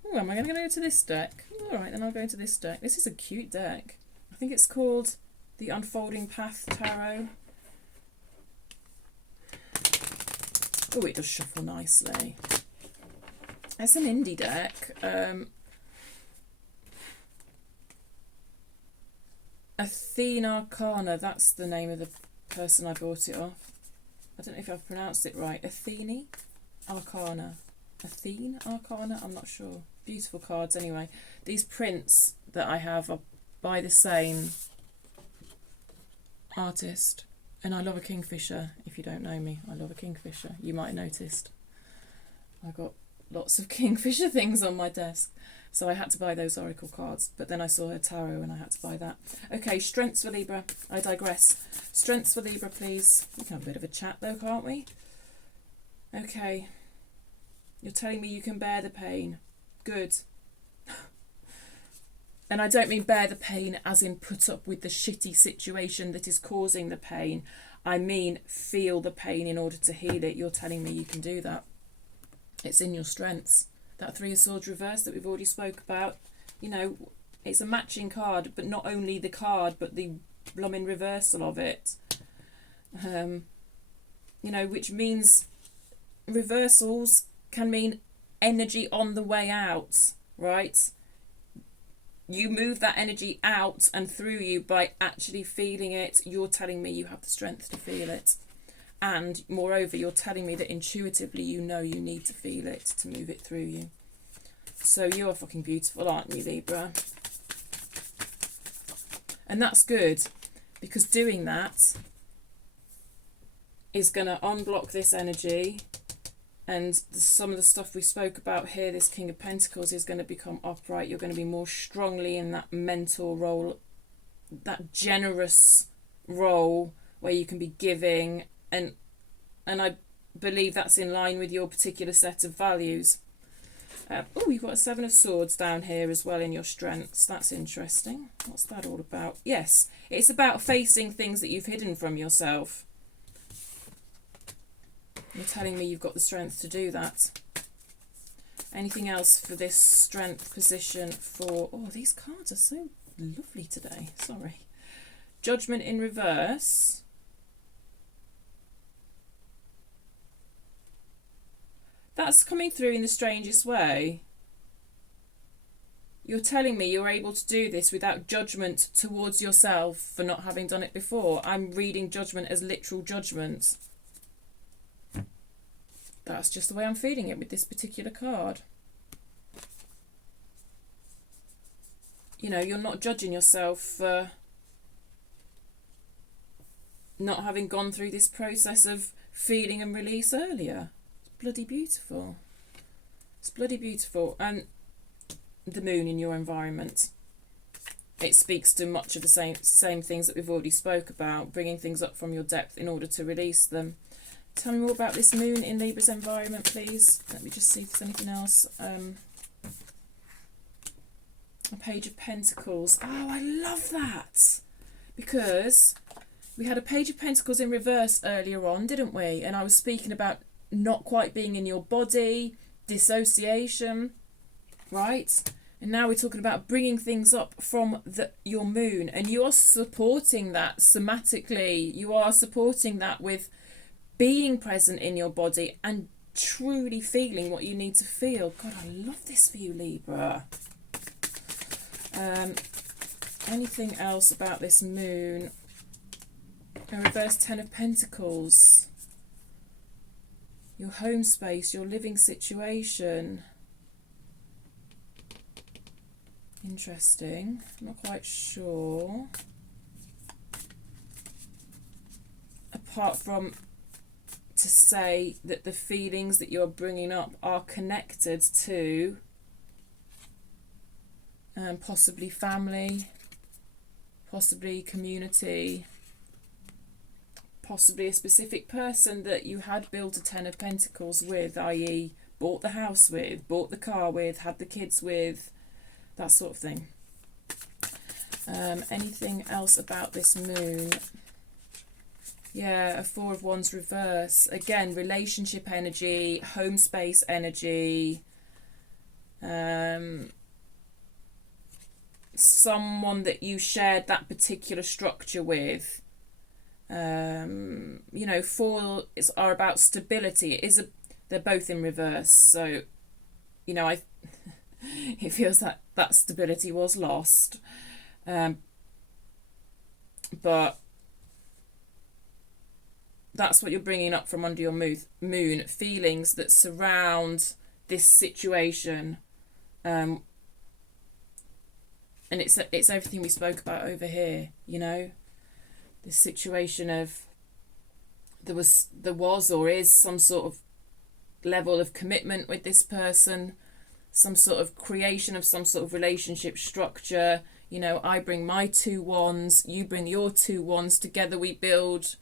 Oh, am I going to go to this deck? All right, then I'll go into this deck. This is a cute deck. I think it's called the Unfolding Path Tarot. Oh, it does shuffle nicely. It's an indie deck. Athena Arcana, that's the name of the person I bought it off. I don't know if I've pronounced it right. Athene Arcana. Athene Arcana? I'm not sure. Beautiful cards anyway. These prints that I have are by the same artist. And I love a kingfisher. If you don't know me, I love a kingfisher. You might have noticed. I got lots of kingfisher things on my desk. So I had to buy those oracle cards. But then I saw her tarot and I had to buy that. Okay, strengths for Libra. I digress. Strengths for Libra, please. We can have a bit of a chat though, can't we? Okay. You're telling me you can bear the pain. Good. And I don't mean bear the pain as in put up with the shitty situation that is causing the pain. I mean feel the pain in order to heal it. You're telling me you can do that. It's in your strengths. That Three of Swords reverse that we've already spoke about, you know, it's a matching card, but not only the card, but the blooming reversal of it. You know, which means reversals can mean energy on the way out, right? You move that energy out and through you by actually feeling it. You're telling me you have the strength to feel it. And moreover, you're telling me that intuitively you know you need to feel it to move it through you. So you're fucking beautiful, aren't you, Libra? And that's good, because doing that is going to unblock this energy. And some of the stuff we spoke about here, this King of Pentacles, is going to become upright. You're going to be more strongly in that mentor role, that generous role where you can be giving. And I believe that's in line with your particular set of values. Oh, you've got a Seven of Swords down here as well in your strengths. That's interesting. What's that all about? Yes, it's about facing things that you've hidden from yourself. You're telling me you've got the strength to do that. Anything else for this strength position for... Oh, these cards are so lovely today. Sorry. Judgment in reverse. That's coming through in the strangest way. You're telling me you're able to do this without judgment towards yourself for not having done it before. I'm reading judgment as literal judgment. That's just the way I'm feeling it with this particular card. you know, you're not judging yourself for not having gone through this process of feeling and release earlier. It's bloody beautiful. It's bloody beautiful. And the moon in your environment, it speaks to much of the same things that we've already spoke about, bringing things up from your depth in order to release them. Tell me more about this moon in Libra's environment, please. Let me just see if there's anything else. A Page of Pentacles. Oh, I love that, because we had a Page of Pentacles in reverse earlier on, didn't we? And I was speaking about not quite being in your body, dissociation, right? And now we're talking about bringing things up from your moon, and you are supporting that somatically. You are supporting that with being present in your body and truly feeling what you need to feel. God, I love this for you, Libra. Anything else about this moon? A reverse Ten of Pentacles. Your home space, your living situation. Interesting. I'm not quite sure. Apart from to say that the feelings that you're bringing up are connected to possibly family, possibly community, possibly a specific person that you had built a Ten of Pentacles with, i.e. bought the house with, bought the car with, had the kids with, that sort of thing. Anything else about this moon? Yeah, a Four of Wands reverse. Again, relationship energy, home space energy. Someone that you shared that particular structure with. You know, four are about stability. They're both in reverse, so you know, it feels like that stability was lost, but that's what you're bringing up from under your moon, feelings that surround this situation, and it's everything we spoke about over here. You know, this situation of there was or is some sort of level of commitment with this person, some sort of creation of some sort of relationship structure. You know, I bring my two wands, you bring your two wands, together we build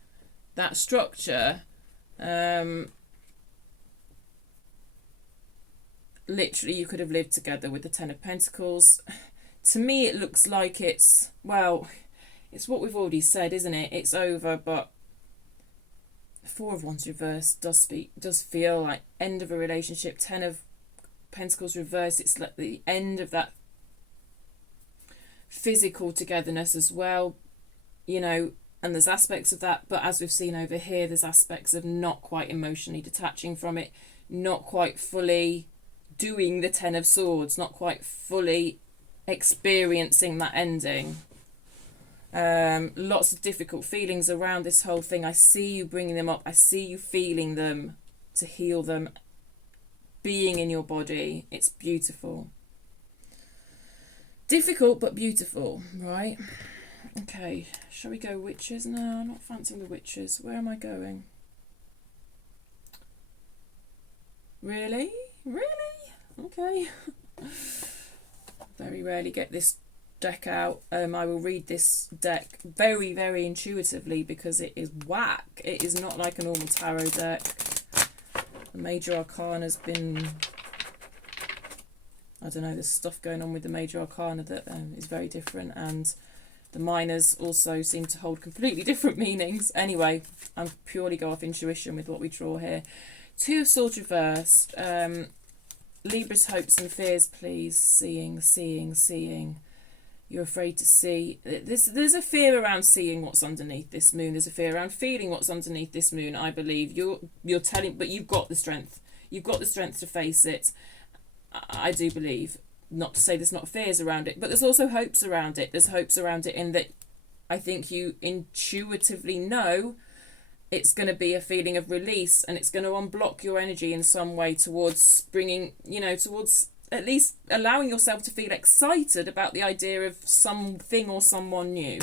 that structure. Literally, you could have lived together with the Ten of Pentacles. To me, it looks like it's what we've already said, isn't it? It's over, but Four of Wands reverse does feel like end of a relationship. Ten of Pentacles reverse, it's like the end of that physical togetherness as well, you know, and there's aspects of that, but as we've seen over here, there's aspects of not quite emotionally detaching from it, not quite fully doing the Ten of Swords, not quite fully experiencing that ending. Lots of difficult feelings around this whole thing. I see you bringing them up. I see you feeling them to heal them, being in your body. It's beautiful. Difficult but beautiful, right? Okay, shall we go witches? No, I'm not fancying the witches. Where am I going? Really? Okay. Very rarely get this deck out. I will read this deck very, very intuitively because it is whack. It is not like a normal tarot deck. The Major Arcana has been, I don't know, there's stuff going on with the Major Arcana that is very different, and the minors also seem to hold completely different meanings. Anyway, I'm purely go off intuition with what we draw here. Two of Swords reversed. Libra's hopes and fears, please. Seeing. You're afraid to see. There's a fear around seeing what's underneath this moon. There's a fear around feeling what's underneath this moon, I believe. You're telling, but you've got the strength. You've got the strength to face it. I do believe. Not to say there's not fears around it, but there's also hopes around it. There's hopes around it in that I think you intuitively know it's going to be a feeling of release, and it's going to unblock your energy in some way towards bringing, towards at least allowing yourself to feel excited about the idea of something or someone new.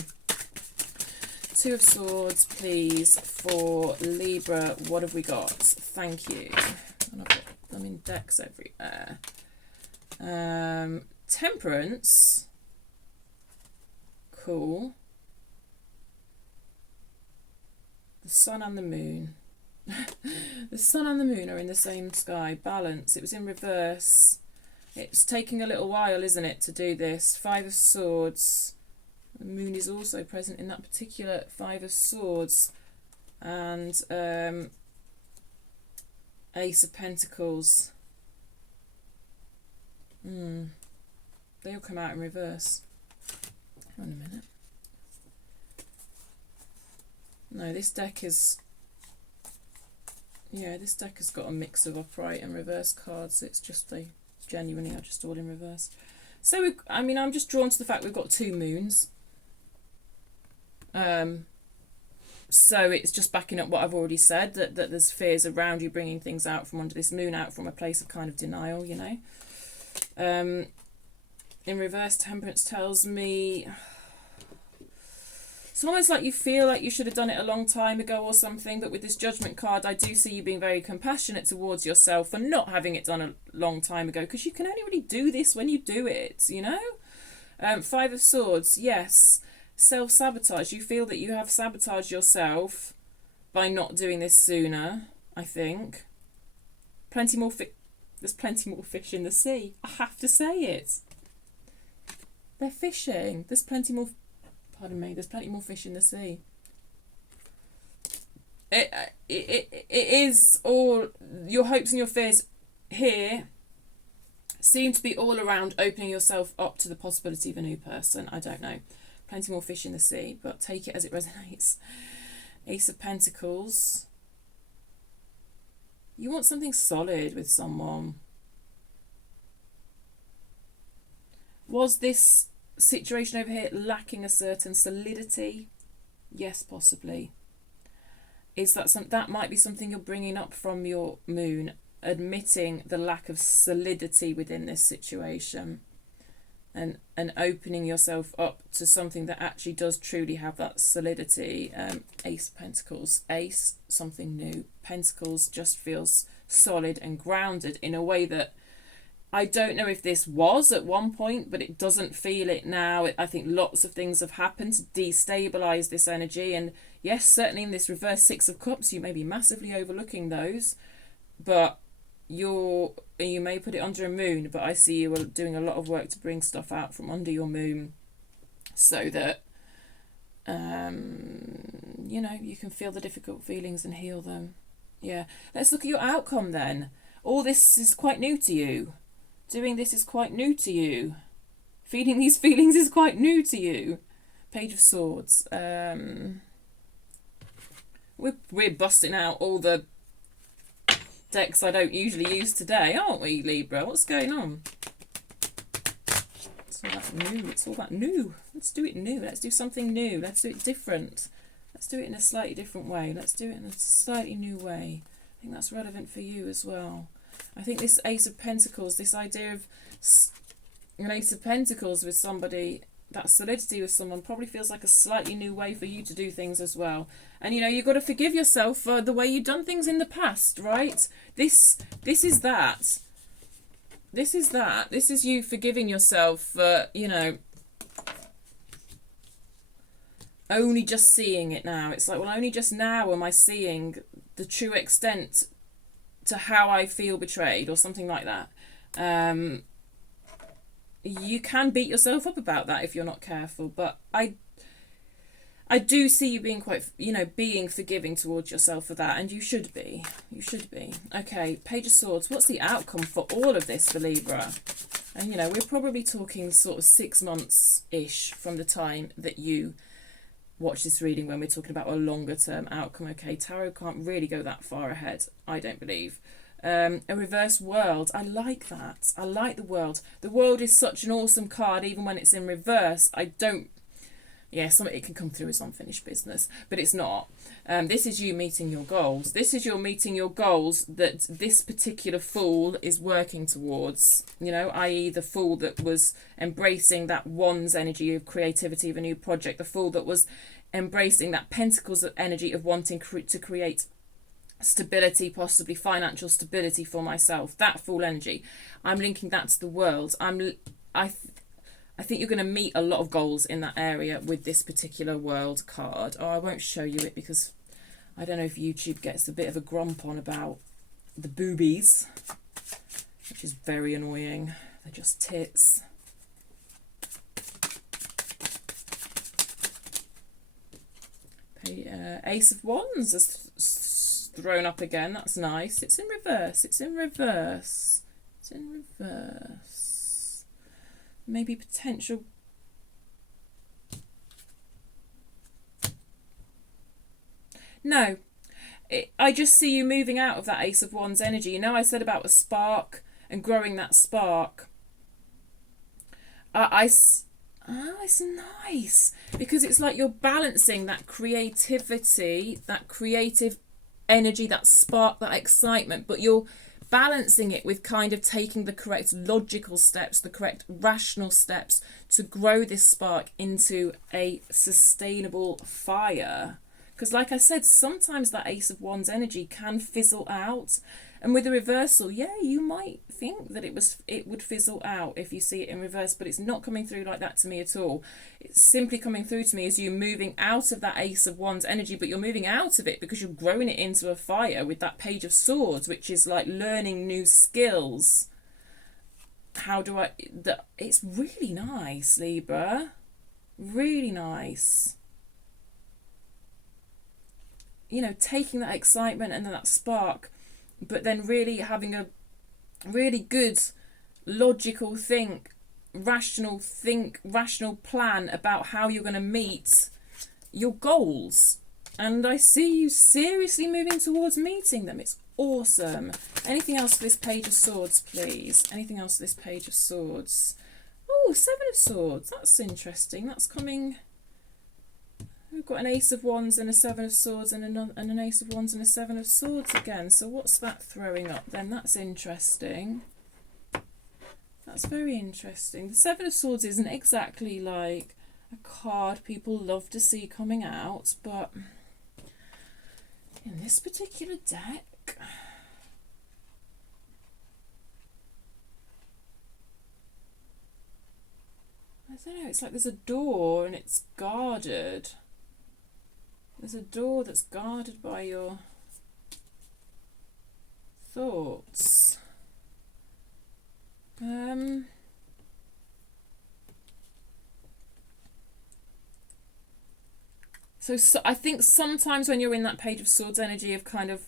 Two of Swords, please, for Libra. What have we got? Thank you. And I've got them in decks everywhere. Temperance. Cool. The sun and the moon. The sun and the moon are in the same sky. Balance. It was in reverse. It's taking a little while, isn't it, to do this? Five of Swords. The moon is also present in that particular Five of Swords. And Ace of Pentacles. They all come out in reverse. Hang on a minute. No, this deck is... Yeah, this deck has got a mix of upright and reverse cards. It's just they genuinely are just all in reverse. So, I mean, I'm just drawn to the fact we've got two moons. So it's just backing up what I've already said, that there's fears around you bringing things out from under this moon, out from a place of kind of denial, you know. In reverse, Temperance tells me it's almost like you feel like you should have done it a long time ago or something, but with this Judgment card, I do see you being very compassionate towards yourself for not having it done a long time ago, because you can only really do this when you do it, you know. Five of Swords, yes. Self-sabotage. You feel that you have sabotaged yourself by not doing this sooner, I think. There's plenty more fish in the sea. I have to say it. They're fishing. There's plenty more... Pardon me. There's plenty more fish in the sea. It is all... Your hopes and your fears here seem to be all around opening yourself up to the possibility of a new person. I don't know. Plenty more fish in the sea, but take it as it resonates. Ace of Pentacles. You want something solid with someone. Was this situation over here lacking a certain solidity? Yes, possibly. Is that that might be something you're bringing up from your moon, admitting the lack of solidity within this situation, and opening yourself up to something that actually does truly have that solidity. Ace of Pentacles. Ace, something new. Pentacles just feels solid and grounded in a way that I don't know if this was at one point, but it doesn't feel it now. I think lots of things have happened to destabilise this energy. And yes, certainly in this reverse Six of Cups, you may be massively overlooking those. But you may put it under a moon, but I see you are doing a lot of work to bring stuff out from under your moon so that, you know, you can feel the difficult feelings and heal them. Yeah. Let's look at your outcome then. All this is quite new to you. Doing this is quite new to you. Feeling these feelings is quite new to you. Page of Swords. We're busting out all the decks I don't usually use today, aren't we, Libra? What's going on? It's all that new. It's all that new. Let's do it new. Let's do something new. Let's do it different. Let's do it in a slightly different way. Let's do it in a slightly new way. I think that's relevant for you as well. I think this Ace of Pentacles, this idea of an Ace of Pentacles with somebody, that solidity with someone, probably feels like a slightly new way for you to do things as well. And, you know, you've got to forgive yourself for the way you've done things in the past, right? This is that. This is that. This is you forgiving yourself for, you know, only just seeing it now. It's like, well, only just now am I seeing the true extent to how I feel betrayed, or something like that. You can beat yourself up about that if you're not careful, but I do see you being quite, you know, being forgiving towards yourself for that, and you should be. You should be. Okay, Page of Swords. What's the outcome for all of this for Libra? And, you know, we're probably talking sort of 6 months-ish from the time that you watch this reading when we're talking about a longer term outcome. Okay, tarot can't really go that far ahead, I don't believe. A reverse world. I like that. I like the world. The world is such an awesome card, even when it's in reverse. I don't Yeah, it can come through as unfinished business, but it's not. This is you meeting your goals. This is your meeting your goals that this particular fool is working towards, you know, i.e. the fool that was embracing that wands energy of creativity of a new project, the fool that was embracing that pentacles energy of wanting to create stability, possibly financial stability for myself. That fool energy, I'm linking that to the world. I think you're going to meet a lot of goals in that area with this particular world card. Oh, I won't show you it because I don't know if YouTube gets a bit of a grump on about the boobies, which is very annoying. They're just tits. Ace of Wands is thrown up again. That's nice. It's in reverse. It's in reverse. It's in reverse. Maybe potential. No. I just see you moving out of that Ace of Wands energy. You know, I said about a spark and growing that spark. It's nice because it's like you're balancing that creativity, that creative energy, that spark, that excitement, but you're balancing it with kind of taking the correct logical steps, the correct rational steps to grow this spark into a sustainable fire. Because like I said, sometimes that Ace of Wands energy can fizzle out. And with the reversal, yeah, you might think that it would fizzle out if you see it in reverse, but it's not coming through like that to me at all. It's simply coming through to me as you moving out of that Ace of Wands energy, but you're moving out of it because you're growing it into a fire with that Page of Swords, which is like learning new skills. It's really nice, Libra. Really nice. You know, taking that excitement and then that spark, but then really having a really good logical rational plan about how you're going to meet your goals. And I see you seriously moving towards meeting them. It's awesome. Anything else for this Page of Swords, please? Anything else for this Page of Swords? Oh, Seven of Swords. That's interesting. That's coming. We've got an Ace of Wands and a Seven of Swords and an Ace of Wands and a Seven of Swords again. So what's that throwing up then? That's interesting. That's very interesting. The Seven of Swords isn't exactly like a card people love to see coming out, but in this particular deck, I don't know, it's like there's a door and it's guarded. There's a door that's guarded by your thoughts. So I think sometimes when you're in that Page of Swords energy of kind of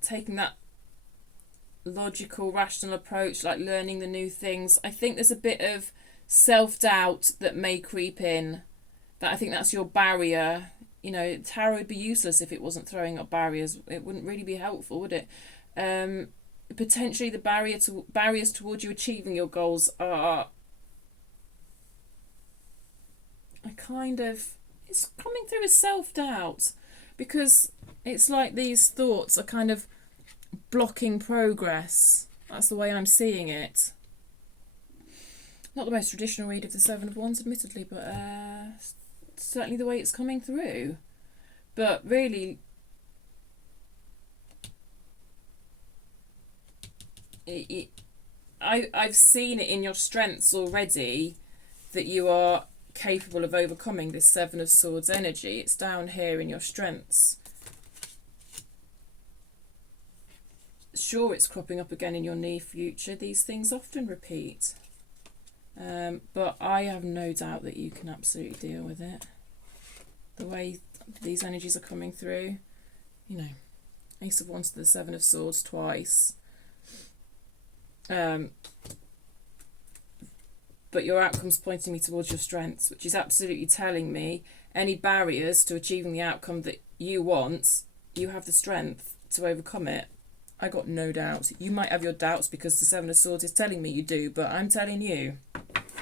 taking that logical, rational approach, like learning the new things, I think there's a bit of self-doubt that may creep in. That I think that's your barrier. You know, tarot would be useless if it wasn't throwing up barriers. It wouldn't really be helpful, would it? Potentially the barriers towards you achieving your goals are it's coming through as self-doubt, because it's like these thoughts are kind of blocking progress. That's the way I'm seeing it. Not the most traditional read of the Seven of Wands, admittedly, but certainly the way it's coming through. But really, I've seen it in your strengths already that you are capable of overcoming this Seven of Swords energy. It's down here in your strengths. Sure, it's cropping up again in your near future. These things often repeat. But I have no doubt that you can absolutely deal with it. The way these energies are coming through, you know, Ace of Wands to the Seven of Swords twice. But your outcome's pointing me towards your strengths, which is absolutely telling me any barriers to achieving the outcome that you want, you have the strength to overcome it. I got no doubt. You might have your doubts because the Seven of Swords is telling me you do, but I'm telling you,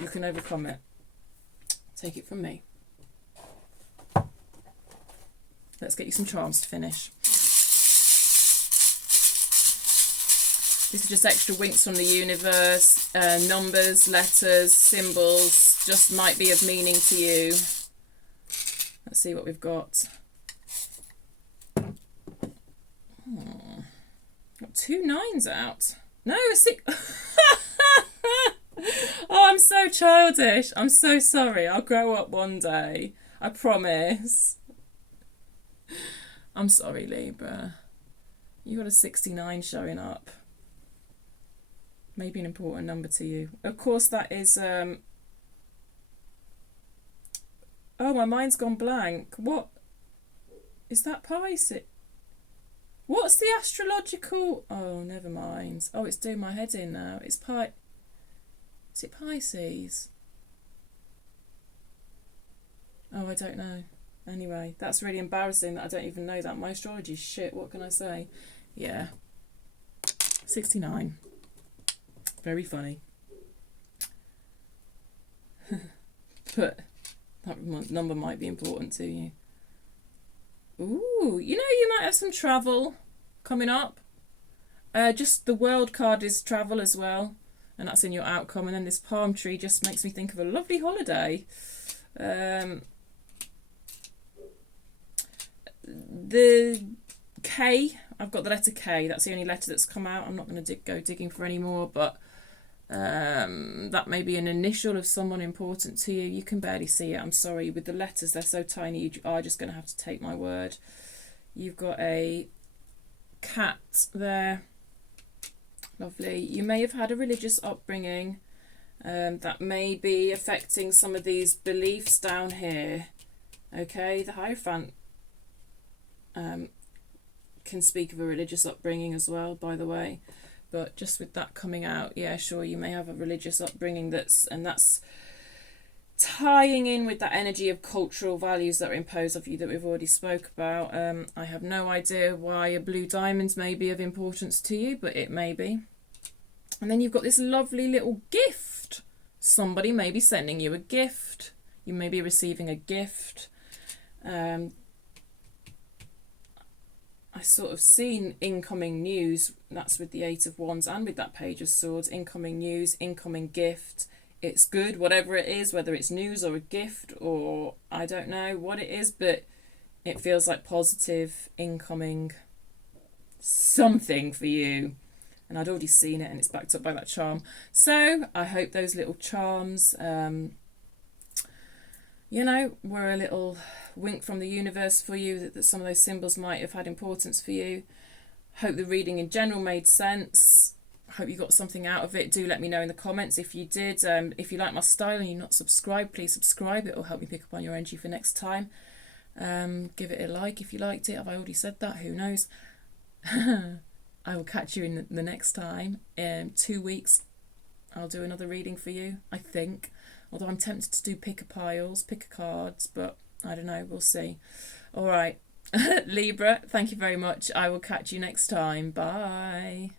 you can overcome it. Take it from me. Let's get you some charms to finish. This is just extra winks from the universe, numbers, letters, symbols, just might be of meaning to you. Let's see what we've got. Got 2 9s out. No, 6. Oh, I'm so childish. I'm so sorry. I'll grow up one day. I promise. I'm sorry, Libra. You got a 69 showing up. Maybe an important number to you. Of course, that is... Oh, my mind's gone blank. What? Is that Pisces? What's the astrological... Oh, never mind. Oh, it's doing my head in now. Is it Pisces? Oh, I don't know. Anyway, that's really embarrassing that I don't even know that. My astrology's shit. What can I say? Yeah. 69. Very funny. But that number might be important to you. Ooh, you know, you might have some travel coming up. Just the World card is travel as well, and that's in your outcome. And then this palm tree just makes me think of a lovely holiday. The K, I've got the letter K. That's the only letter that's come out. I'm not going to go digging for any more, but that may be an initial of someone important to you. You can barely see it. I'm sorry. With the letters, they're so tiny, you are just going to have to take my word. You've got a cat there. Lovely. You may have had a religious upbringing that may be affecting some of these beliefs down here. Okay, the Hierophant can speak of a religious upbringing as well, by the way. But just with that coming out, yeah, sure, you may have a religious upbringing that's tying in with that energy of cultural values that are imposed of you that we've already spoke about. I have no idea why a blue diamond may be of importance to you, but it may be. And then you've got this lovely little gift. Somebody may be sending you a gift. You may be receiving a gift. I sort of seen incoming news. That's with the 8 of Wands and with that Page of Swords. Incoming news, incoming gift. It's good, whatever it is, whether it's news or a gift or I don't know what it is, but it feels like positive, incoming something for you. And I'd already seen it and it's backed up by that charm. So I hope those little charms, you know, were a little wink from the universe for you, that some of those symbols might have had importance for you. Hope the reading in general made sense. Hope you got something out of it. Do let me know in the comments if you did. If you like my style and you're not subscribed, please subscribe. It will help me pick up on your energy for next time. Give it a like if you liked it. Have I already said that? Who knows? I will catch you in the next time. 2 weeks, I'll do another reading for you, I think. Although I'm tempted to do pick-a-piles, pick-a-cards, but I don't know, we'll see. All right, Libra, thank you very much. I will catch you next time. Bye.